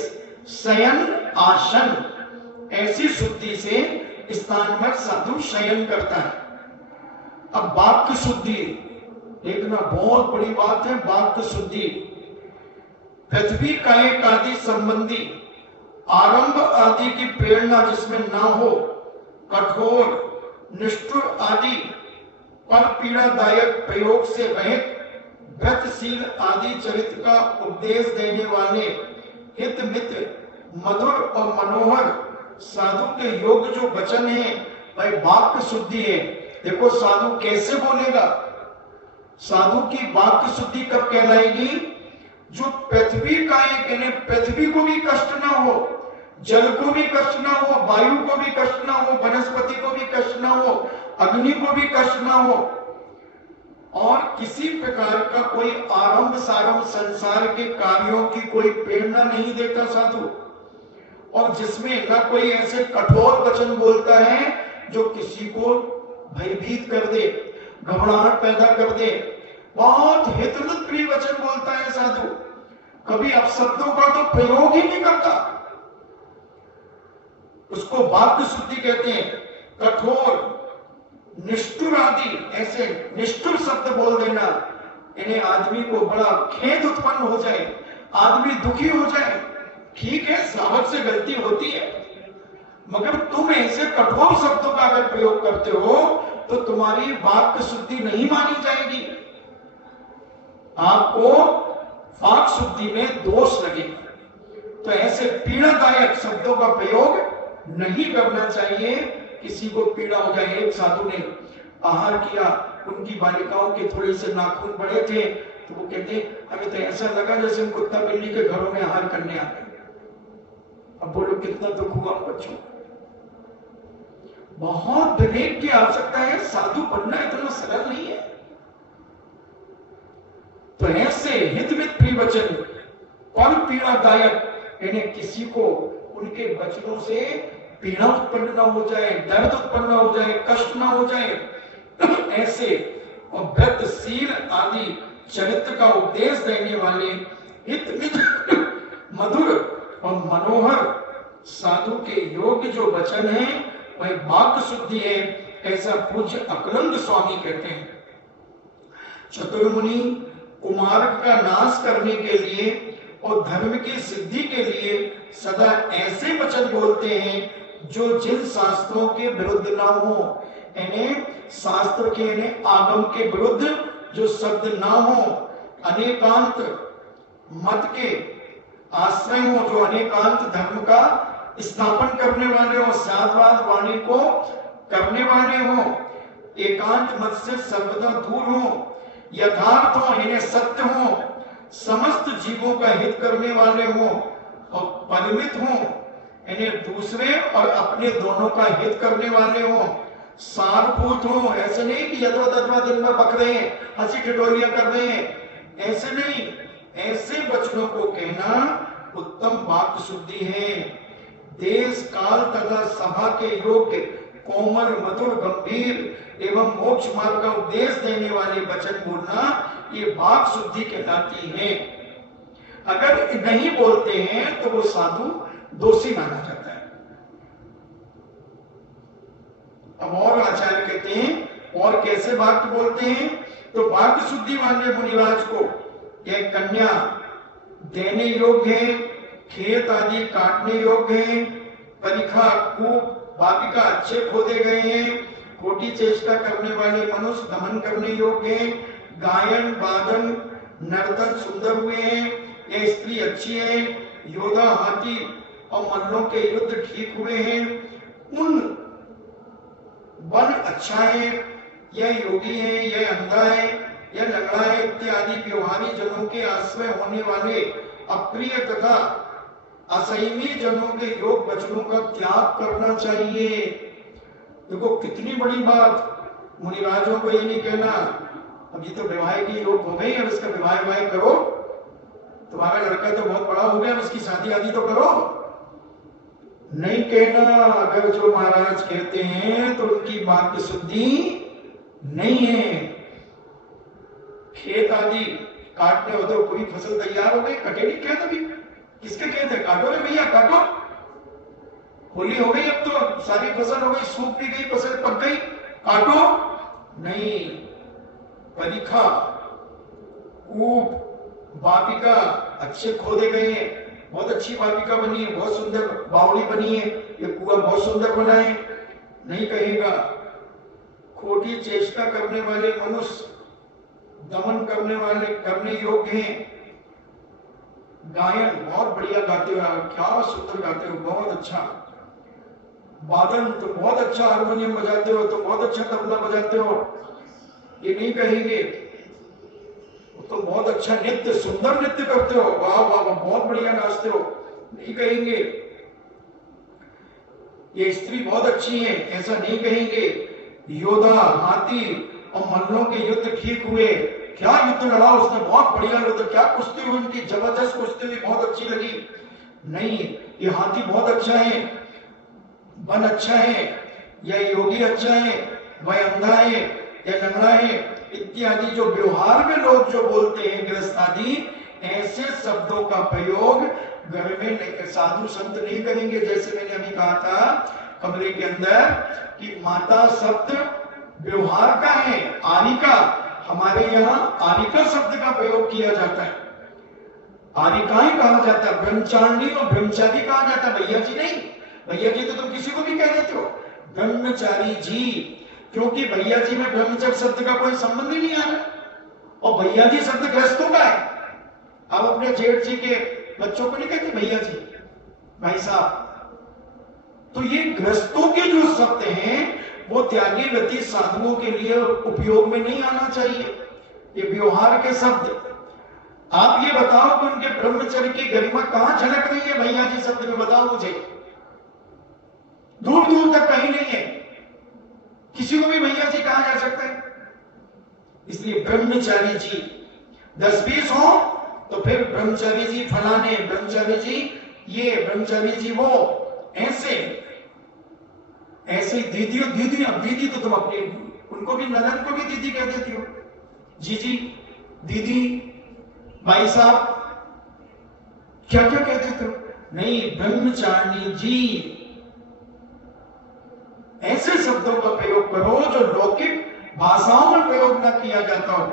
शयन आसन। ऐसी शुद्धि से स्थान पर साधु शयन करता है। अब वाक्य शुद्धि देखना बहुत बड़ी बात है। वाक्य शुद्धि पृथ्वी कायक आदि संबंधी आरंभ आदि की प्रेरणा जिसमें ना हो, कठोर निष्ठुर आदि पर पीड़ादायक प्रयोग से रहित व्रतशील आदि चरित्र का उपदेश देने वाले हित मित्र मधुर और मनोहर साधु के योग जो वचन है वह वाक्य शुद्धि है। देखो साधु कैसे बोलेगा, साधु की वाक्य शुद्धि कब कहलाएगी? जो पृथ्वी का एक, पृथ्वी को भी कष्ट ना हो, जल को भी कष्ट ना हो, वायु को भी कष्ट ना हो, वनस्पति को भी कष्ट ना हो, अग्नि को भी कष्ट ना हो, और किसी प्रकार का कोई आरंभ सारंभ संसार के कार्यों की कोई प्रेरणा नहीं देता साधु, और जिसमें न कोई ऐसे कठोर वचन बोलता है जो किसी को भयभीत कर दे, घबराहट पैदा कर दे। बहुत हितमित प्रिय वचन बोलता है साधु, कभी अपशब्दों का तो प्रयोग ही नहीं करता। उसको वाक्य शुद्धि कहते हैं। कठोर निष्ठुर आदि ऐसे निष्ठुर शब्द बोल देना, इन्हें आदमी को बड़ा खेद उत्पन्न हो जाए, आदमी दुखी हो जाए। ठीक है, श्रावक से गलती होती है, मगर तुम ऐसे कठोर शब्दों का अगर प्रयोग करते हो तो तुम्हारी वाक्य शुद्धि नहीं मानी जाएगी, आपको वाक शुद्धि में दोष लगेगा। तो ऐसे पीड़ादायक शब्दों का प्रयोग नहीं करना चाहिए, किसी को पीड़ा हो जाए। एक साधु ने आहार किया, उनकी बालिकाओं के थोड़े से नाखून बड़े थे, तो वो कहते हमें तो ऐसा लगा जैसे हम कुत्ता बिल्ली के घरों में आहार करने आते। अब बोलो कितना दुख हुआ बच्चों। बहुत विवेक की आवश्यकता है, साधु बनना इतना सरल नहीं है। तो ऐसे हितमित प्रिय वचन पर पीड़ादायक, यानी किसी को उनके वचनों से पीड़ा उत्पन्न न हो जाए, दर्द उत्पन्न न हो जाए, कष्ट न हो जाए, ऐसे और व्रतशील आदि चरित्र का उपदेश देने वाले हितमित मधुर और मनोहर साधु के योग्य जो वचन है वह वाक्य शुद्धि है, ऐसा पूज्य अकलंद स्वामी कहते हैं। चतुर्मुनि कुमार्ग का नाश करने के लिए और धर्म की सिद्धि के लिए सदा ऐसे वचन बोलते हैं जो जिन शास्त्रों के विरुद्ध ना हो, यानी शास्त्र के आगम के विरुद्ध जो शब्द ना हो, अनेकांत मत के आश्रय हो, जो अनेकांत धर्म का स्थापन करने वाले हो, साधवाद वाणी को करने वाले हो, एकांत मत से सर्वदा दूर हो, यथार्थ हो, इन्हें सत्य हो, समस्त जीवों का हित करने वाले हो और परिमित हो, इन्हें दूसरे और अपने दोनों का हित करने वाले हो, सारभूत हो। ऐसे नहीं कि यथोतथवा दिन में बक रहे हैं, हंसी ठिठोलियां कर रहे हैं, ऐसे नहीं। ऐसे वचनों को कहना उत्तम वाक्य शुद्धि है। देश काल तथा सभा के योग्य कोमल मधुर गंभीर एवं मोक्ष मार्ग का उपदेश देने वाले वचन बोलना ये वाक शुद्धि कहलाती है। अगर नहीं बोलते हैं तो वो साधु दोषी माना जाता है। अब और आचार्य कहते हैं और कैसे वाक्य बोलते हैं, तो वाक्य शुद्धि वाले मुनिराज को यह कन्या देने योग्य है, खेत आदि काटने योग्य है, परिखा कूप वापिका अच्छे खोदे गए हैं, खोटी चेष्टा करने वाले मनुष्य दमन करने योग्य है, गायन वादन नर्तन सुंदर हुए हैं, यह स्त्री अच्छी है, योद्धा हाथी और मल्लों के युद्ध ठीक हुए हैं, उन वन अच्छा है, यह योगी है, यह अंधा है, यह लंगड़ा है इत्यादि व्यवहारी जनों के आश्रय होने वाले अप्रिय तथा असहनीय जनों के योग वचनों का त्याग करना चाहिए। देखो कितनी बड़ी बात, मुनिराजों को ये नहीं कहना अब ये तो विवाह की योग हो गई, अब इसका विवाह करो, तुम्हारा लड़का तो बहुत बड़ा हो गया, अब इसकी शादी आदि तो करो, नहीं कहना। अगर जो महाराज कहते हैं तो उनकी वाक्य शुद्धि नहीं है। खेत आदि काटने होते हो, पूरी फसल तैयार हो गई, कटे नहीं खेत अभी, किसके खेत है, काटो रे भैया काटो, होली हो गई, अब तो सारी फसल हो गई, सूख भी गई, फसल पक गई, काटो नहीं। परिखा कूप वापिका अच्छे खोदे गए हैं, बहुत अच्छी वापिका बनी है, बहुत सुंदर बावड़ी बनी है, ये कुआं बहुत सुंदर बना है, नहीं कहेगा। खोटी चेष्टा करने वाले मनुष्य दमन करने योग्य हैं। गायन बहुत बढ़िया गाते हो, क्या सुंदर गाते हो, बहुत अच्छा। वादन तुम बहुत अच्छा हारमोनियम बजाते हो, तुम बहुत अच्छा तबला बजाते हो, ये नहीं कहेंगे। तुम बहुत अच्छा नृत्य सुंदर नृत्य करते हो, वाह वाह वाह बहुत बढ़िया नाचते हो, नहीं कहेंगे। ये स्त्री बहुत अच्छी है, ऐसा नहीं कहेंगे। योद्धा हाथी और मल्लों के युद्ध ठीक हुए, क्या युद्ध लड़ा उसने, बहुत बढ़िया युद्ध, क्या कुश्ती हुई उनकी, जबरदस्त कुश्ती हुई, बहुत अच्छी लगी, नहीं। ये हाथी बहुत अच्छा है, वन अच्छा है, यह योगी अच्छा है, वह अंधा है, यह लंगड़ा है इत्यादि जो व्यवहार में लोग जो बोलते हैं गृहस्थ आदि, ऐसे शब्दों का प्रयोग घर में साधु संत नहीं करेंगे। जैसे मैंने अभी कहा था कमरे के अंदर कि माता शब्द व्यवहार का है, आरिका, हमारे यहाँ आरिका शब्द का प्रयोग किया जाता है, आरिकाएं कहा जाता है, ब्रह्मचारिणी और ब्रह्मचारी कहा जाता है, भैया जी नहीं। भैया जी तो तुम किसी को भी कह देते हो, ब्रह्मचारी जी, क्योंकि भैया जी में ब्रह्मचर्य शब्द का कोई संबंध ही नहीं आ रहा, और भैया जी शब्द गृहस्थों का है। आप अपने जेठ जी के बच्चों को नहीं कहते भैया जी, भाई साहब। तो ये गृहस्थों के जो शब्द हैं वो त्यागी व्रती साधुओं के लिए उपयोग में नहीं आना चाहिए, ये व्यवहार के शब्द। आप ये बताओ कि उनके ब्रह्मचर्य की गरिमा कहां झलक रही है भैया जी शब्द में, बताओ मुझे, दूर दूर तक कहीं नहीं है, किसी को भी भैया जी कहा जा सकता है। इसलिए ब्रह्मचारी जी 10-20 हो तो फिर ब्रह्मचारी जी फलाने, ब्रह्मचारी जी ये, ब्रह्मचारी जी वो, ऐसे ऐसे दीदी दीदी, अब दीदी तो तुम अपनी उनको भी, ननद को भी दीदी कह देती हो, जीजी दीदी भाई साहब, क्या क्या कह देते हो, नहीं ब्रह्मचारिणी जी, ऐसे शब्दों का प्रयोग करो जो लौकिक भाषाओं में प्रयोग न किया जाता हो,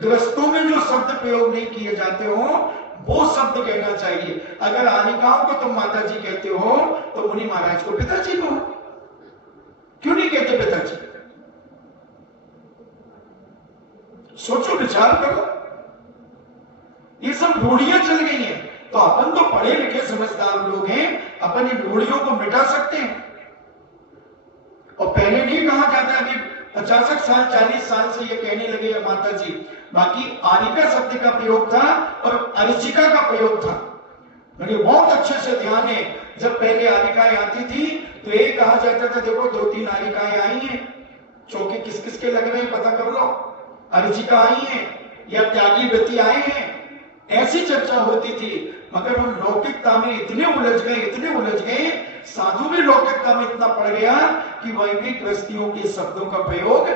गृहस्थों में जो शब्द प्रयोग नहीं किए जाते हो वो शब्द कहना चाहिए। अगर आनिकाओं को तुम माता जी कहते हो तो मुनि महाराज को पिताजी को क्यों नहीं कहते पिताजी? सोचो, विचार करो, ये सब रूढ़ियां चल गई हैं। तो अपन तो पढ़े लिखे समझदार लोग हैं, अपन इन रूढ़ियों को मिटा सकते हैं। और पहले नहीं कहा जाता, अभी 50 साल 40 साल से ये कहने लगे हैं माता जी। बाकी आरिका शब्द का प्रयोग था और अरिचिका का प्रयोग था। मेरे बहुत अच्छे से ध्यान है, जब पहले आरिकाएं आती थी तो ये कहा जाता था देखो 2-3 आरिकाएं आई हैं, चौके किस किस के लग रहे हैं पता कर लो, अरिचिका आई है या त्यागी व्रती आए हैं, ऐसी चर्चा होती थी। मगर हम लौकिकता में इतने उलझ गए, साधु भी लौकिकता में इतना पड़ गया कि वह भी गृहस्थियों के शब्दों का प्रयोग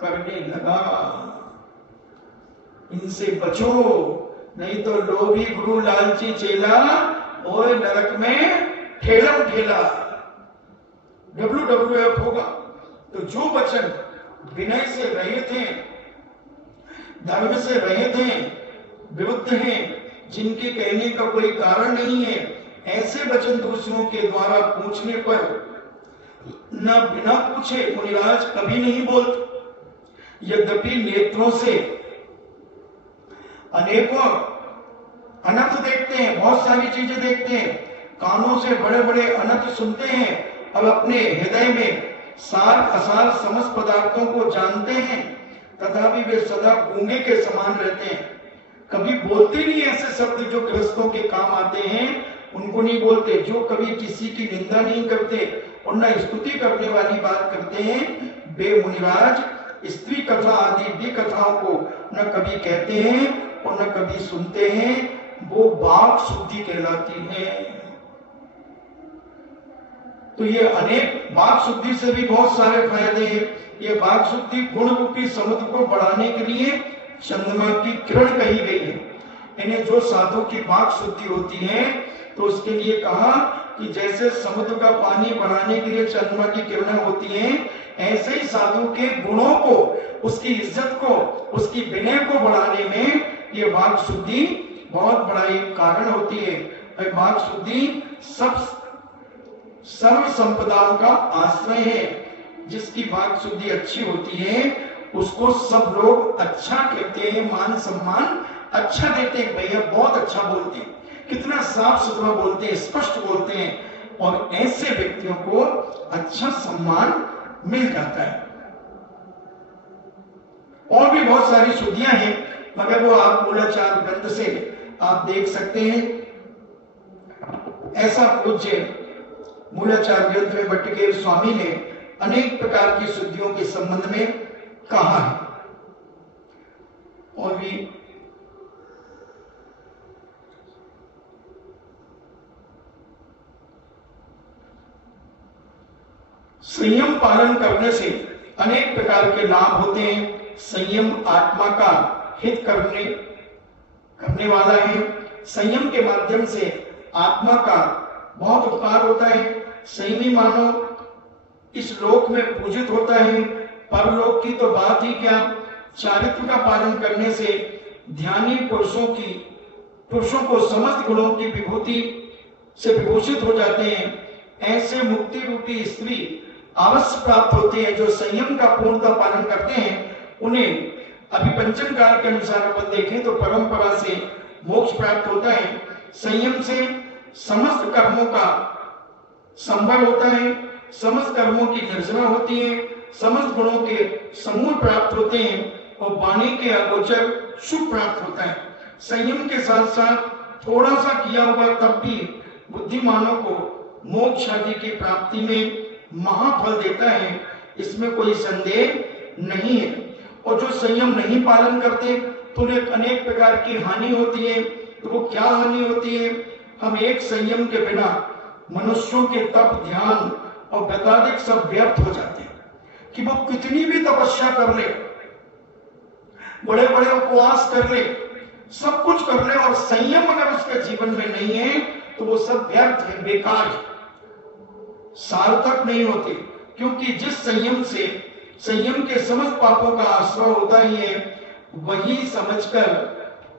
करने लगा। इनसे बचो, नहीं तो लोभी गुरु लालची चेला ओए नरक में ठेलम ठेला WWF होगा। तो जो वचन विनय से रहित हैं, धर्म से रहित हैं, विरुद्ध हैं, जिनके कहने का कोई कारण नहीं है, ऐसे वचन दूसरों के द्वारा पूछने पर न बिना पूछे मुनिराज कभी नहीं बोलते। यद्यपि नेत्रों से अनेकों अनर्थ देखते हैं, बहुत सारी चीजें देखते हैं, कानों से बड़े बड़े अनर्थ सुनते हैं, और अपने हृदय में सार असार समस्त पदार्थों को जानते हैं, तथापि वे सदा गूंगे के समान रहते हैं। कभी बोलते नहीं ऐसे शब्द जो गृहस्थों के काम आते हैं, उनको नहीं बोलते। जो कभी किसी की निंदा नहीं करते और न स्तुति करने वाली बात करते हैं, वे मुनिराज स्त्री कथा आदि भी कथाओं को न कभी कहते हैं और न कभी सुनते हैं, वो वाक शुद्धि कहलाती है। तो ये अनेक वाक शुद्धि से भी बहुत सारे फायदे हैं। ये वाक शुद्धि गुण रूपी समुद्र को बढ़ाने के लिए चंद्रमा की किरण कही गई है। इन्हें जो साधु की वाक शुद्धि होती है, तो उसके लिए कहा कि जैसे समुद्र का पानी बढ़ाने के लिए चंद्रमा की किरणें होती हैं, ऐसे ही साधु के गुणों को, उसकी इज्जत को, उसकी विनय को बढ़ाने में ये वाक शुद्धि बहुत बड़ा एक कारण होती है। वाक शुद्धि सब सर्व संपदाओं का आश्रय है। जिसकी वाक शुद्धि अच्छी होती है, उसको सब लोग अच्छा कहते हैं, मान सम्मान अच्छा देते हैं। भैया बहुत अच्छा बोलते हैं, कितना साफ सुथरा बोलते हैं, स्पष्ट बोलते हैं, और ऐसे व्यक्तियों को अच्छा सम्मान मिल जाता है। और भी बहुत सारी शुद्धियां हैं, मगर वो आप मूलाचार ग्रंथ से आप देख सकते हैं। ऐसा पूज्य मूलाचार ग्रंथ में भट्टकेर स्वामी ने अनेक प्रकार की शुद्धियों के संबंध में कहा है। और भी संयम पालन करने से अनेक प्रकार के लाभ होते हैं। संयम आत्मा का हित करने वाला है। संयम के माध्यम से आत्मा का बहुत उपकार होता है। संयमी मानव इस लोक में पूजित होता है, परलोक की तो बात ही क्या। चारित्र का पालन करने से ध्यानी पुरुषों को समस्त गुणों की विभूति से विभूषित हो जाते हैं। ऐसे मुक्ति रूपी स्त्री अवश्य प्राप्त होते हैं। जो संयम का पूर्णतः पालन करते हैं, उन्हें अभिपंचन काल के अनुसार अपन देखें तो परंपरा से मोक्ष प्राप्त होता है। संयम से समस्त कर्मों का संभव होता है, समस्त कर्मों की निर्जना होती है, समस्त गुणों के समूह प्राप्त होते हैं और वाणी के अगोचर सुख प्राप्त होता है। संयम के साथ साथ थोड़ा सा किया हुआ तब भी बुद्धिमानों को मोक्ष आदि की प्राप्ति में महाफल देता है, इसमें कोई संदेह नहीं है। और जो संयम नहीं पालन करते तो उन्हें अनेक प्रकार की हानि होती है। तो वो क्या हानि होती है? हम एक संयम के बिना मनुष्यों के तप, ध्यान और व्रतादिक सब व्यर्थ हो जाते हैं। कि वो कितनी भी तपस्या कर ले, बड़े बड़े उपवास कर ले, सब कुछ कर ले, और संयम अगर उसके जीवन में नहीं है तो वो सब व्यर्थ है, बेकार है, सार्थक नहीं होते। क्योंकि जिस संयम के समस्त पापों का आश्रय होता ही है, वही समझकर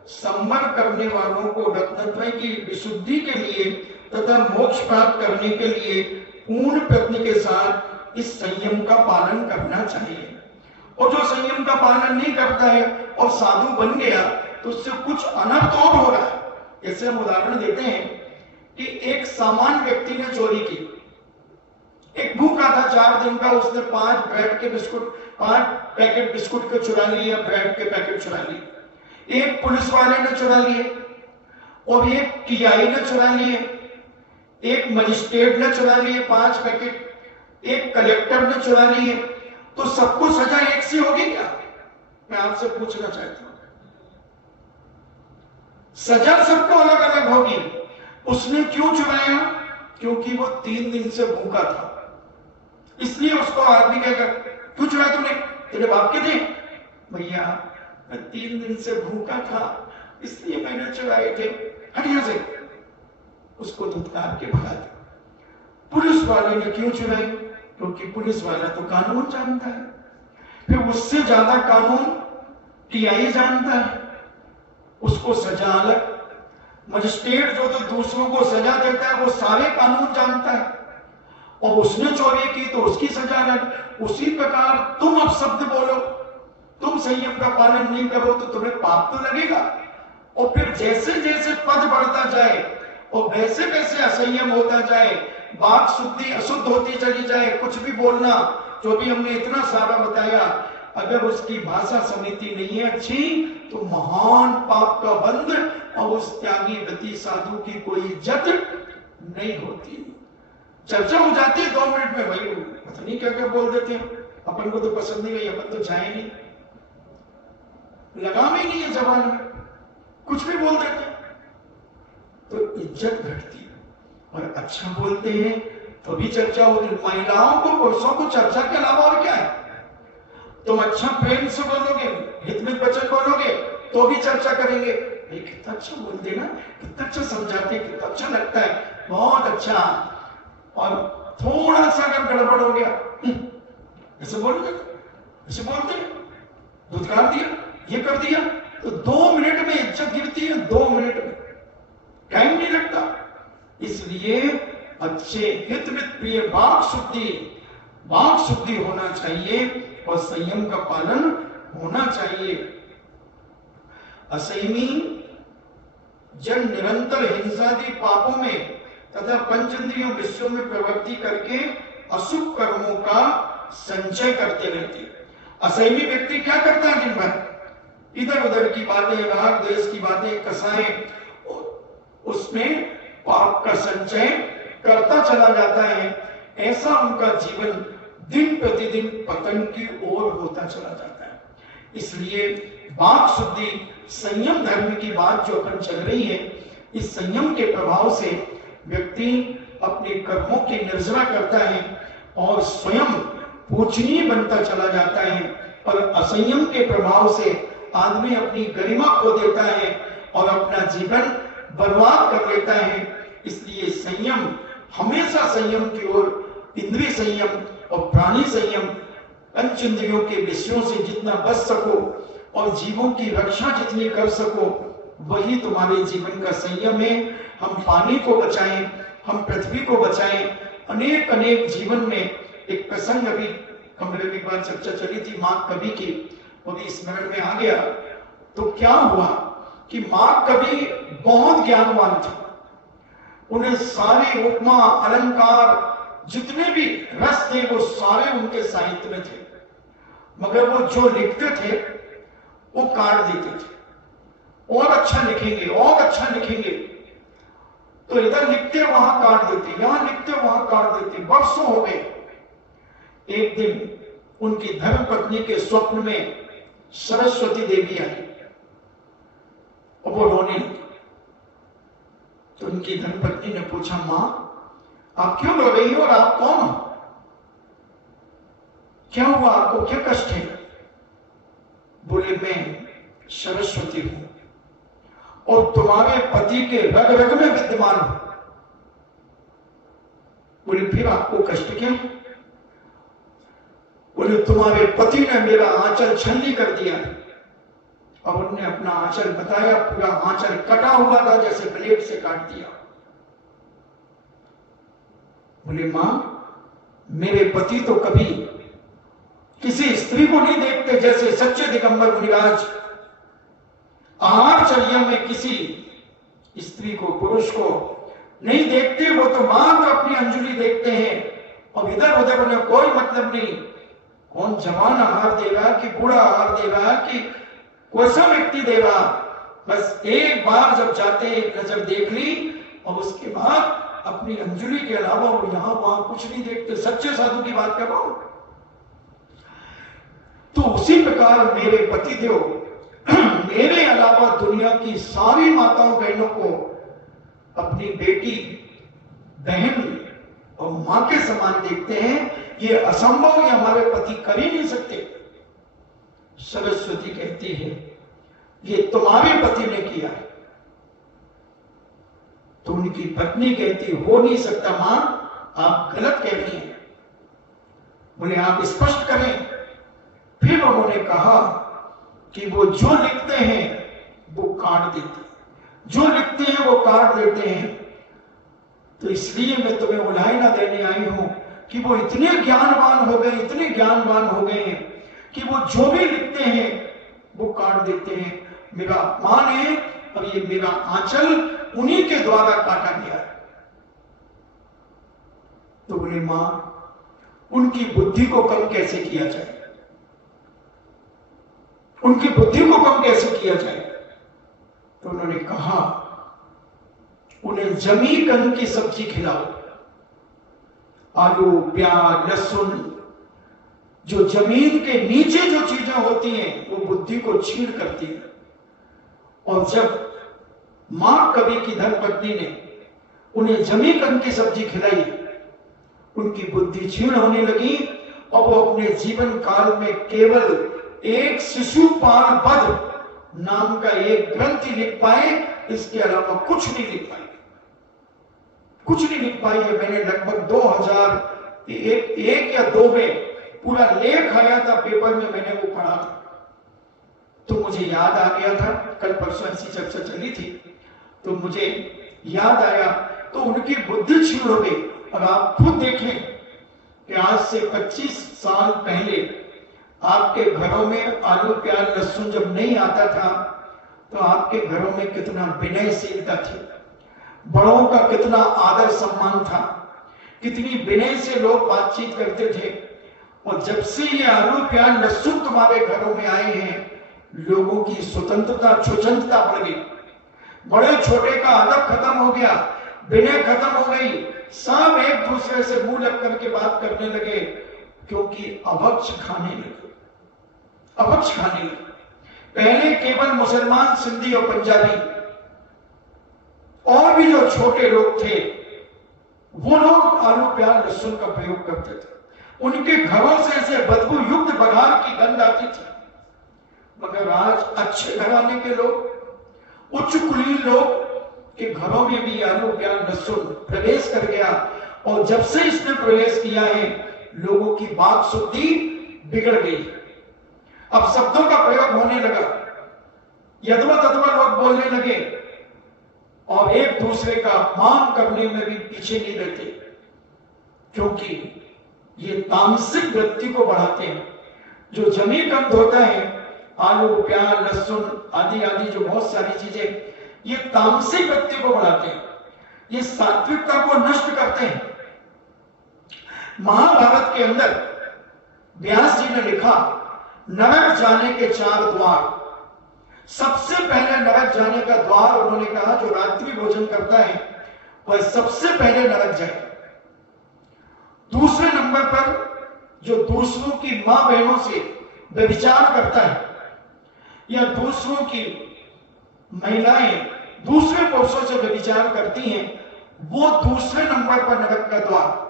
संवर करने वालों को रत्नत्रय की विशुद्धि के लिए तथा मोक्ष प्राप्त करने के लिए पूर्ण प्रयत्न के साथ इस संयम का पालन करना चाहिए। और जो संयम का पालन नहीं करता है और साधु बन गया, तो उससे कुछ अनर्थ और हो रहा है। जैसे हम उदाहरण देते हैं कि एक सामान्य व्यक्ति ने चोरी की, एक भूखा था 4 दिन का, उसने 5 पैकेट बिस्कुट के चुरा लिए या ब्रेड के पैकेट चुरा लिए। एक पुलिस वाले ने चुरा लिए, और एक कियाई ने चुरा लिए, एक मजिस्ट्रेट ने चुरा लिए 5 पैकेट, एक कलेक्टर ने चुरा लिए। तो सबको सजा एक सी होगी क्या? मैं आपसे पूछना चाहता हूं। सजा सबको अलग अलग होगी। उसने क्यों चुराया? क्योंकि वो 3 दिन से भूखा था, इसलिए उसको आदमी कहेगा क्यों चुराया तूने? तेरे बाप के थे? भैया मैं 3 दिन से भूखा था, इसलिए मैंने चुराए थे, हट यहां से। उसको धुतकार के भगा दे। पुलिस वाले ने क्यों चुराई? क्योंकि पुलिस वाला तो कानून जानता है, फिर उससे ज्यादा कानून टीआई जानता है, उसको सजा अलग। मजिस्ट्रेट जो तो दूसरों को सजा देता है वो सारे कानून जानता है, और उसने चोरी की तो उसकी सजा अलग। उसी प्रकार तुम अब शब्द बोलो, तुम संयम का पालन नहीं करो तो तुम्हें पाप तो लगेगा, और फिर जैसे जैसे पद बढ़ता जाए और वैसे वैसे असंयम होता जाए, बात शुद्धि अशुद्ध होती चली जाए, कुछ भी बोलना, जो भी हमने इतना सारा बताया, अगर उसकी भाषा समिति नहीं है अच्छी तो महान पाप का बंध, और उस त्यागी व्रती साधु की कोई इज्जत नहीं होती। चर्चा हो जाती है 2 मिनट में, भाई पता नहीं क्या क्या बोल देते हैं, अपन को तो पसंद नहीं, अपन तो चाहे नहीं, लगाम ही नहीं है जबान में, कुछ भी बोल देते हैं, तो इज्जत घटती है। और अच्छा बोलते हैं तो भी चर्चा होती है। महिलाओं को, पुरुषों को चर्चा के अलावा और क्या है? तुम अच्छा प्रेम से बोलोगे, हित में वचन बोलोगे तो भी चर्चा करेंगे, कितना अच्छा बोलते हैं ना, कितना अच्छा समझाते हैं, कितना अच्छा लगता है, बहुत अच्छा। और थोड़ा सा अगर गड़बड़ हो गया, ऐसे बोलोगे, ऐसे बोलते हैं, धुतकार दिया, ये कर दिया, तो 2 मिनट में इज्जत गिरती है, 2 मिनट में, टाइम नहीं लगता। इसलिए अच्छे हित में प्रिय वाक शुद्धि होना चाहिए और संयम का पालन होना चाहिए। असंयमी जन निरंतर हिंसादी पापों में तथा पंचेंद्रियों विषयों में प्रवृत्ति करके अशुभ कर्मों का संचय करते रहते हैं। असंयमी व्यक्ति क्या करता है? दिन भर इधर उधर की बातें, राग द्वेष की बातें, कसाएं, उसमें पाप का संचय करता चला जाता है। ऐसा उनका जीवन दिन प्रतिदिन पतन की ओर होता चला जाता है। इसलिए वाक शुद्धि, संयम धर्म की बात जो अपन चल रही है, इस संयम के प्रभाव से व्यक्ति अपने कर्मों की निर्जरा करता है और स्वयं पूजनीय बनता चला जाता है। और असंयम के प्रभाव से आदमी अपनी गरिमा खो देता है और अपना जीवन बर्बाद कर लेता है। इसलिए संयम, हमेशा संयम की ओर, इंद्रिय संयम और प्राणी संयम, पंच इंद्रियों के विषयों से जितना बच सको और जीवों की रक्षा जितनी कर सको, वही तुम्हारे जीवन का संयम है। हम पानी को बचाएं, हम पृथ्वी को बचाएं। अनेक अनेक जीवन में एक प्रसंग अभी कमरे में एक बार चर्चा चली थी माँ कवि की, वो भी स्मरण में आ गया। तो क्या हुआ कि माँ कवि बहुत ज्ञानवान थे, उन्हें सारे उपमा अलंकार जितने भी रस थे वो सारे उनके साहित्य में थे, मगर वो जो लिखते थे वो काट देते थे, और अच्छा लिखेंगे, और अच्छा लिखेंगे, तो इधर लिखते वहां काट देते, यहां लिखते वहां काट देते। वर्षों हो गए। एक दिन उनकी धर्मपत्नी के स्वप्न में सरस्वती देवी आई और वो रोने लगी। तो उनकी धर्मपत्नी ने पूछा, मां आप क्यों रो रही हो और आप कौन हो? क्या हुआ आपको, क्या कष्ट है? बोले मैं सरस्वती हूं और तुम्हारे पति के रग रग में विद्यमान हूं। बोले फिर आपको कष्ट क्या? बोले तुम्हारे पति ने मेरा आंचल छलनी कर दिया। और उन्होंने अपना आंचल बताया, पूरा आंचल कटा हुआ था, जैसे ब्लेड से काट दिया। बोले मां मेरे पति तो कभी किसी स्त्री को नहीं देखते, जैसे सच्चे दिगंबर मुनिराज आहारचर्या में किसी स्त्री को, पुरुष को नहीं देखते, वो तो मात्र अपनी अंजुली देखते हैं और इधर उधर उन्हें कोई मतलब नहीं। कौन जवान आहार देगा कि बूढ़ा आहार देगा कि कोई सा व्यक्ति देगा, बस एक बार जब जाते एक नजर देख ली और उसके बाद अपनी अंजुली के अलावा वो यहां वहां कुछ नहीं देखते। सच्चे साधु की बात कर रहा हूं। तो उसी प्रकार मेरे पतिदेव मेरे अलावा दुनिया की सारी माताओं बहनों को अपनी बेटी, बहन और मां के समान देखते हैं। ये असंभव, ये हमारे पति कर ही नहीं सकते। सरस्वती कहती है ये तुम्हारे पति ने किया है। तो उनकी पत्नी कहती हो नहीं सकता मां, आप गलत कह रही हैं। बोले आप स्पष्ट करें। फिर उन्होंने कहा कि वो जो लिखते हैं वो काट देते हैं, जो लिखते हैं वो काट देते हैं। तो इसलिए मैं तुम्हें उलाहना देने आई हूं कि वो इतने ज्ञानवान हो गए, इतने ज्ञानवान हो गए हैं कि वो जो भी लिखते हैं वो काट देते हैं। मेरा अपमान है और ये मेरा आंचल उन्हीं के द्वारा काटा गया है। तो बोले मां, उनकी बुद्धि को कम कैसे किया जाए, उनकी बुद्धि को कम कैसे किया जाए? तो उन्होंने कहा उन्हें जमी कंद की सब्जी खिलाओ, आलू, प्याज, लहसुन, जो जमीन के नीचे जो चीजें होती हैं वो बुद्धि को छीण करती है। और जब मां कवि की धर्मपत्नी ने उन्हें जमी कंद की सब्जी खिलाई, उनकी बुद्धि छीण होने लगी और वो अपने जीवन काल में केवल एक शिशुपाल वध नाम का एक ग्रंथ लिख पाए, इसके अलावा कुछ नहीं लिख पाए, कुछ नहीं लिख पाई है। मैंने लगभग 2001 या 2 में पूरा लेख आया था पेपर में, मैंने वो पढ़ा था तो मुझे याद आ गया था। कल परसों ऐसी चर्चा चली थी तो मुझे याद आया। तो उनकी बुद्धि छीण हो गई। और आप खुद देखें कि आज से 25 साल पहले आपके घरों में आलू, प्याज, लहसुन जब नहीं आता था तो आपके घरों में कितना विनयशीलता थी, बड़ों का कितना आदर सम्मान था, कितनी विनय से लोग बातचीत करते थे। और जब से ये आलू, प्याज, लहसुन तुम्हारे घरों में आए हैं, लोगों की स्वतंत्रता, स्वच्छंदता बढ़ गई, बड़े छोटे का अदब खत्म हो गया, विनय खत्म हो गई, सब एक दूसरे से मुंह लग करके बात करने लगे, क्योंकि अभक्ष खाने लगे, अभक्ष खाने लगे। पहले केवल मुसलमान, सिंधी और पंजाबी और भी जो छोटे लोग थे वो लोग आलू, प्याज, लहसुन का प्रयोग करते थे। उनके घरों से ऐसे बदबू युक्त बघार की गंध आती थी। मगर आज अच्छे घराने के लोग, उच्च कुलीन लोग के घरों में भी आलू, प्याज, लहसुन प्रवेश कर गया। और जब से इसने प्रवेश किया है, लोगों की बात शुद्धि बिगड़ गई। अब शब्दों का प्रयोग होने लगा, यदवा तदवा लोग बोलने लगे और एक दूसरे का अपमान करने में भी पीछे नहीं रहते, क्योंकि ये तामसिक वृत्ति को बढ़ाते हैं। जो जमी कंद होता है, आलू, प्याज, लहसुन आदि आदि जो बहुत सारी चीजें, ये तामसिक वृत्ति को बढ़ाते हैं, ये सात्विकता को नष्ट करते हैं। महाभारत के अंदर व्यास जी ने लिखा, नरक जाने के 4 द्वार। सबसे पहले नरक जाने का द्वार उन्होंने कहा जो रात्रि भोजन करता है वह सबसे पहले नरक जाए। दूसरे नंबर पर जो दूसरों की मां बहनों से व्यभिचार करता है या दूसरों की महिलाएं दूसरे पुरुषों से व्यभिचार करती हैं, वो दूसरे नंबर पर नरक का द्वार।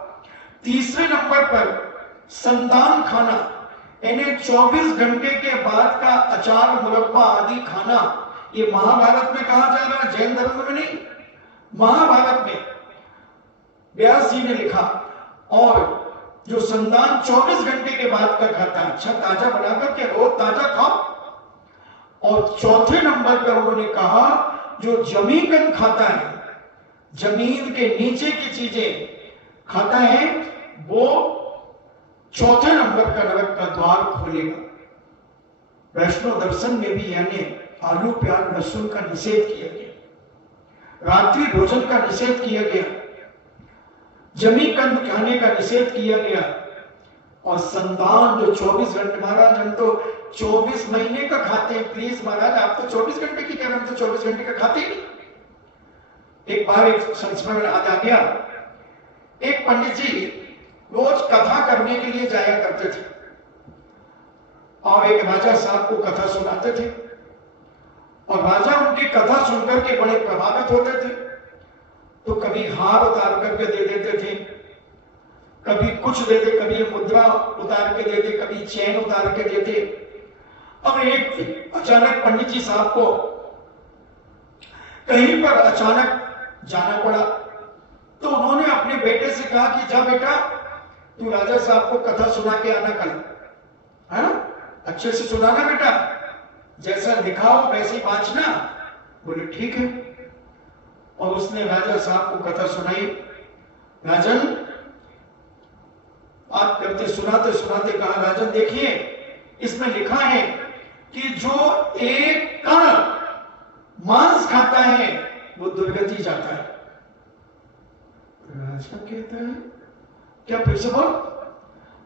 तीसरे नंबर पर संतान खाना, यानी 24 घंटे के बाद का अचार, मुरब्बा आदि खाना, ये महाभारत में कहा जा रहा है, जैन धर्म में नहीं, महाभारत में व्यास जी ने लिखा। और जो संतान 24 घंटे के बाद का खाता है, अच्छा ताजा बनाकर के रोज ताजा खाओ। और चौथे नंबर पर उन्होंने कहा जो जमीन खाता है, जमीन के नीचे की चीजें खाता है, वो चौथे नंबर का नरक का द्वार खोलेगा। वैष्णव दर्शन में भी यानी आलू, प्याज, लहसुन का निषेध किया गया, रात्रि भोजन का निषेध किया गया, जमी कंद खाने का निषेध किया गया। और संतान जो 24 घंटे, महाराज हम तो 24 महीने का खाते हैं, प्लीज महाराज आप तो 24 घंटे की कह रहे हैं, तो 24 घंटे का खाते ही नहीं। एक बार एक संस्मरण आ गया, एक पंडित जी रोज कथा करने के लिए जाया करते थे और एक राजा साहब को कथा सुनाते थे और राजा उनकी कथा सुनकर के बड़े प्रभावित होते थे। तो कभी हार उतार करके दे देते थे, कभी कुछ देते, कभी मुद्रा उतार के देते, कभी चैन उतार के देते। अब एक अचानक पंडित जी साहब को कहीं पर अचानक जाना पड़ा, तो उन्होंने अपने बेटे से कहा कि जा बेटा तू राजा साहब को कथा सुना के आना कल, हाँ अच्छे से सुनाना बेटा, जैसा लिखा हो वैसे बांचना। बोले ठीक है। और उसने राजा साहब को कथा सुनाई। राजन बात करते सुनाते सुनाते कहा, राजन देखिए इसमें लिखा है कि जो एक कण मांस खाता है वो दुर्गति जाता है। राजा कहता है क्या, फिर से बोल।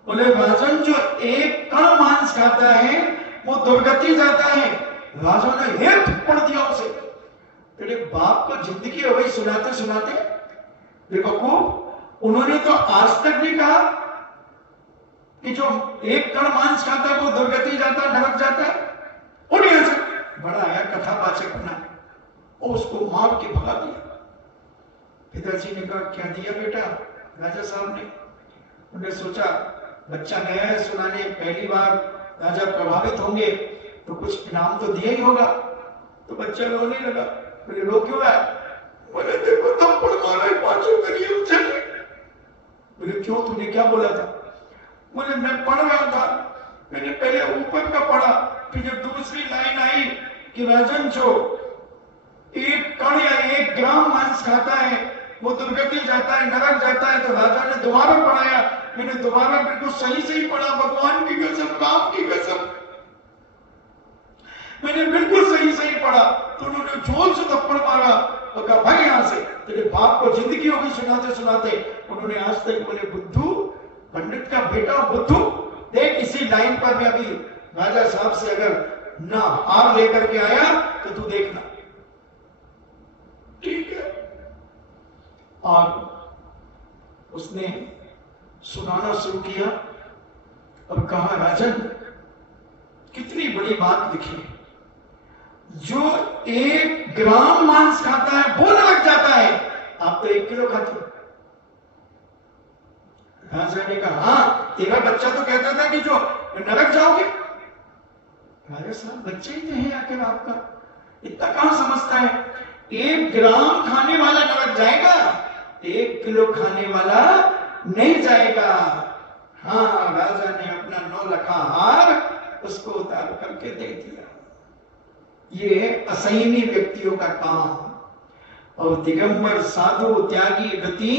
बोले राजन जो एक कण मांस खाता है वो दुर्गति जाता है। राजा ने एक थप्पड़ दिया उसे। तेरे बाप को जिंदगी हो गई सुनाते सुनाते। देखो को उन्होंने तो आज तक नहीं कहा कि जो एक कण मांस खाता है वो दुर्गति जाता है, नरक जाता है। उठ यहां से, बड़ा आया कथावाचक बना और उसको मार के भगा दिया। पिताजी ने कहा क्या दिया बेटा? राजा साहब ने उन्हें सोचा बच्चा गया है सुनाने, पहली बार राजा प्रभावित होंगे तो कुछ इनाम तो दिया ही होगा। तो बच्चा रोने लगा। बोले रो क्यों है? बोले देखो थप्पड़ मारा है, पांचों करिए चले। बोले क्यों, तूने क्या बोला था? बोले मैं पढ़ रहा था, मैंने पहले ऊपर का पढ़ा, फिर जब दूसरी लाइन आई कि राजन जो एक कण या एक ग्राम मांस खाता है वो दुर्गति जाता है, नरक जाता है। तो राजा ने दोबारा पढ़ाया, मैंने दोबारा बिल्कुल सही सही पढ़ा, भगवान की कसम, राम की कसम, मैंने बिल्कुल सही सही पढ़ा। तो उन्होंने जोर से थप्पड़ मारा और कहा भाई यहां से, तेरे बाप को जिंदगी हो गई सुनाते सुनाते। उन्होंने आज तक बोले बुद्धू, पंडित का बेटा बुद्धू, देख इसी लाइन पर मैं अभी राजा साहब से अगर ना हार लेकर के आया तो तू देखना। ठीक है। और उसने सुनाना शुरू किया और कहा राजन कितनी बड़ी बात लिखी, जो एक ग्राम मांस खाता है वो नरक जाता है, आप तो 1 किलो खाते हो। राजा ने कहा हाँ तेरा बच्चा तो कहता था कि जो नरक जाओगे। राजा साहब बच्चे ही नहीं आखिर आपका, इतना कहां समझता है? 1 ग्राम खाने वाला नरक जाएगा, 1 किलो खाने वाला नहीं जाएगा। हाँ राजा ने अपना 9 लखा हार उसको उतार करके दे दिया। ये असंयमी व्यक्तियों का काम। और दिगंबर साधु त्यागी गति,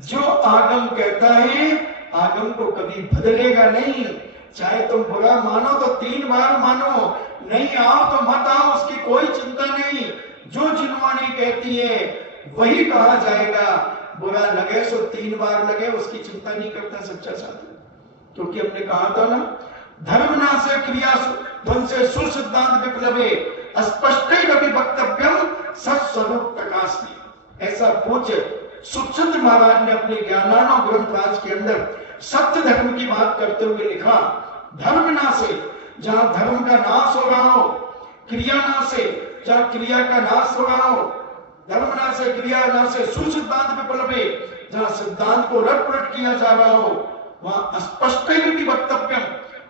जो आगम कहता है आगम को कभी बदलेगा नहीं। चाहे तुम बुरा मानो तो 3 बार मानो, नहीं आओ तो मत आओ, उसकी कोई चिंता नहीं। जो जिनवाणी कहती है वही कहा जाएगा। बुरा लगे सो 3 बार लगे, उसकी चिंता नहीं करता सच्चा साधु। क्योंकि हमने कहा था ना, धर्म नाशे क्रिया ध्वंसे सुसिद्धांत विप्लवे अस्पष्टे कभी वक्तव्यम सत्स्वरूप प्रकाश में। ऐसा पूज्य सुखचंद्र महाराज ने अपने ज्ञानार्णव ग्रंथराज के अंदर सत्य धर्म की बात करते हुए लिखा, धर्म नाशे, जहां धर्म का नाश हो रहा हो, क्रिया नाशे, जहां क्रिया का नाश हो रहा हो, धर्म नाशे क्रिया नाशे सुसिद्धांत विप्लवे, जहां सिद्धांत को रट पलट किया जा रहा हो, वहां स्पष्ट वक्तव्यम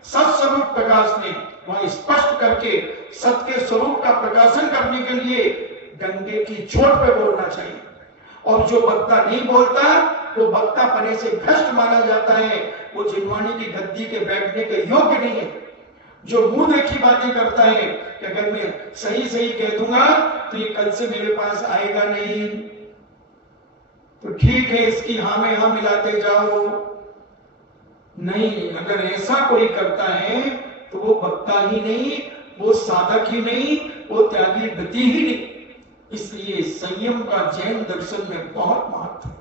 सत्स्वरूप प्रकाश ने, वहां स्पष्ट करके सत्य के स्वरूप का प्रकाशन करने के लिए गंगे की चोट पे बोलना चाहिए। और जो वक्ता नहीं बोलता वो वक्ता पने से भ्रष्ट माना जाता है, वो जिनवाणी की गद्दी के बैठने के योग्य नहीं है। जो मुंह देखी बातें करता है कि अगर मैं सही सही कह दूंगा तो ये कल से मेरे पास आएगा नहीं, तो ठीक है इसकी हाँ में हाँ मिलाते जाओ। नहीं, अगर ऐसा कोई करता है तो वो वक्ता ही नहीं, वो साधक ही नहीं, वो त्यागी गति ही नहीं। इसलिए संयम का जैन दर्शन में बहुत महत्व है।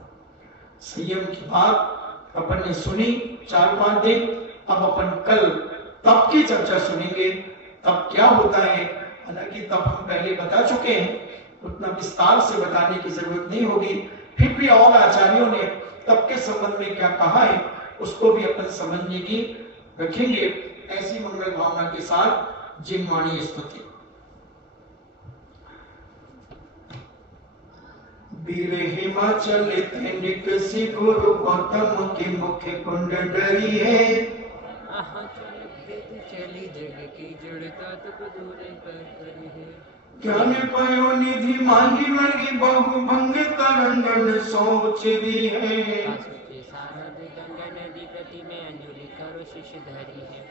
संयम की बात अपन ने सुनी 4-5 दिन, अब अपन कल तप की चर्चा सुनेंगे। तब क्या होता है, हालांकि तब हम पहले बता चुके हैं, उतना विस्तार से बताने की जरूरत नहीं होगी। फिर भी और आचार्यों ने तप के संबंध में क्या कहा है उसको भी अपन समझने की रखेंगे। ऐसी मंगल भावना के साथ जिनवाणी स्तुति। वीर हिमाचल निकसी गुरु गौतम के मुख कुंड डरी है, चली जग की जड़ता तक दूर पर करी है। ज्ञान पयो निधि माही वर्गी बहु भंग तरंगन सोच दी है। सोचे सारद गंगा नदी प्रति में अंजलि करो शिष धरी है।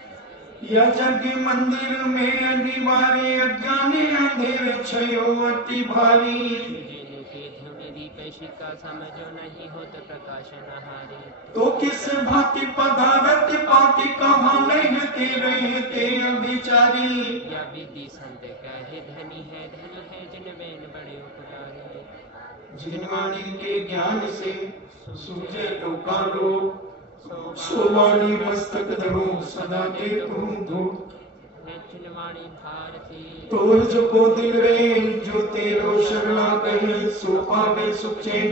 या जग मंदिर में अनिवार्य अज्ञानी अंधेर छयो अति भारी। जिनके धुनि दीप शिका समझो नहीं होत प्रकाशन हारे। तो किस भांति पदारथ पाति कहाँ लेते रहते अभिचारी। या विधि संत कहे धनी है जिन बेन बड़े उपकारी। जिन वाणी के ज्ञान से सूझे लोकालो सो वाणी मस्तक धरो सदा के तुम धो। चिन्वाणी भारती तो जो को दिल रे जो तेरो शरणा कहे सो पावे सुख चैन।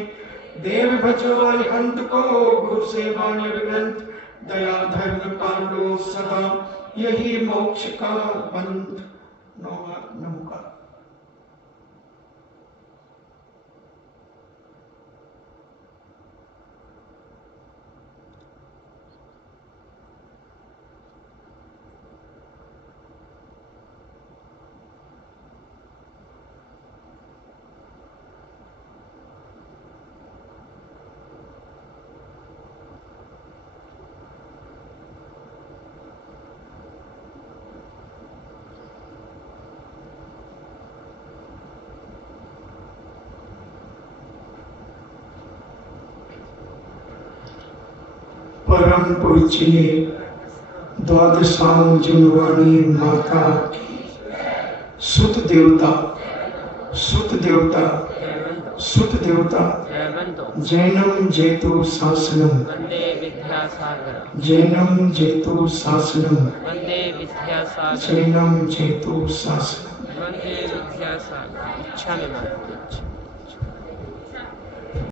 देव भजो अरिहंत को गुरु सेवा निर्ग्रंथ। दया धर्म पालो सदा यही मोक्ष का बंध। नमोकार। परम पूज्य द्वादशांग जुनवाणी माता की सुत देवता जैनम जेतु शासनम वंदे विद्यासागर जैनम जेतु शासनम वंदे विद्यासागर जैनम जेतु शासनम। वंदे विद्यासागर। इच्छा में मानते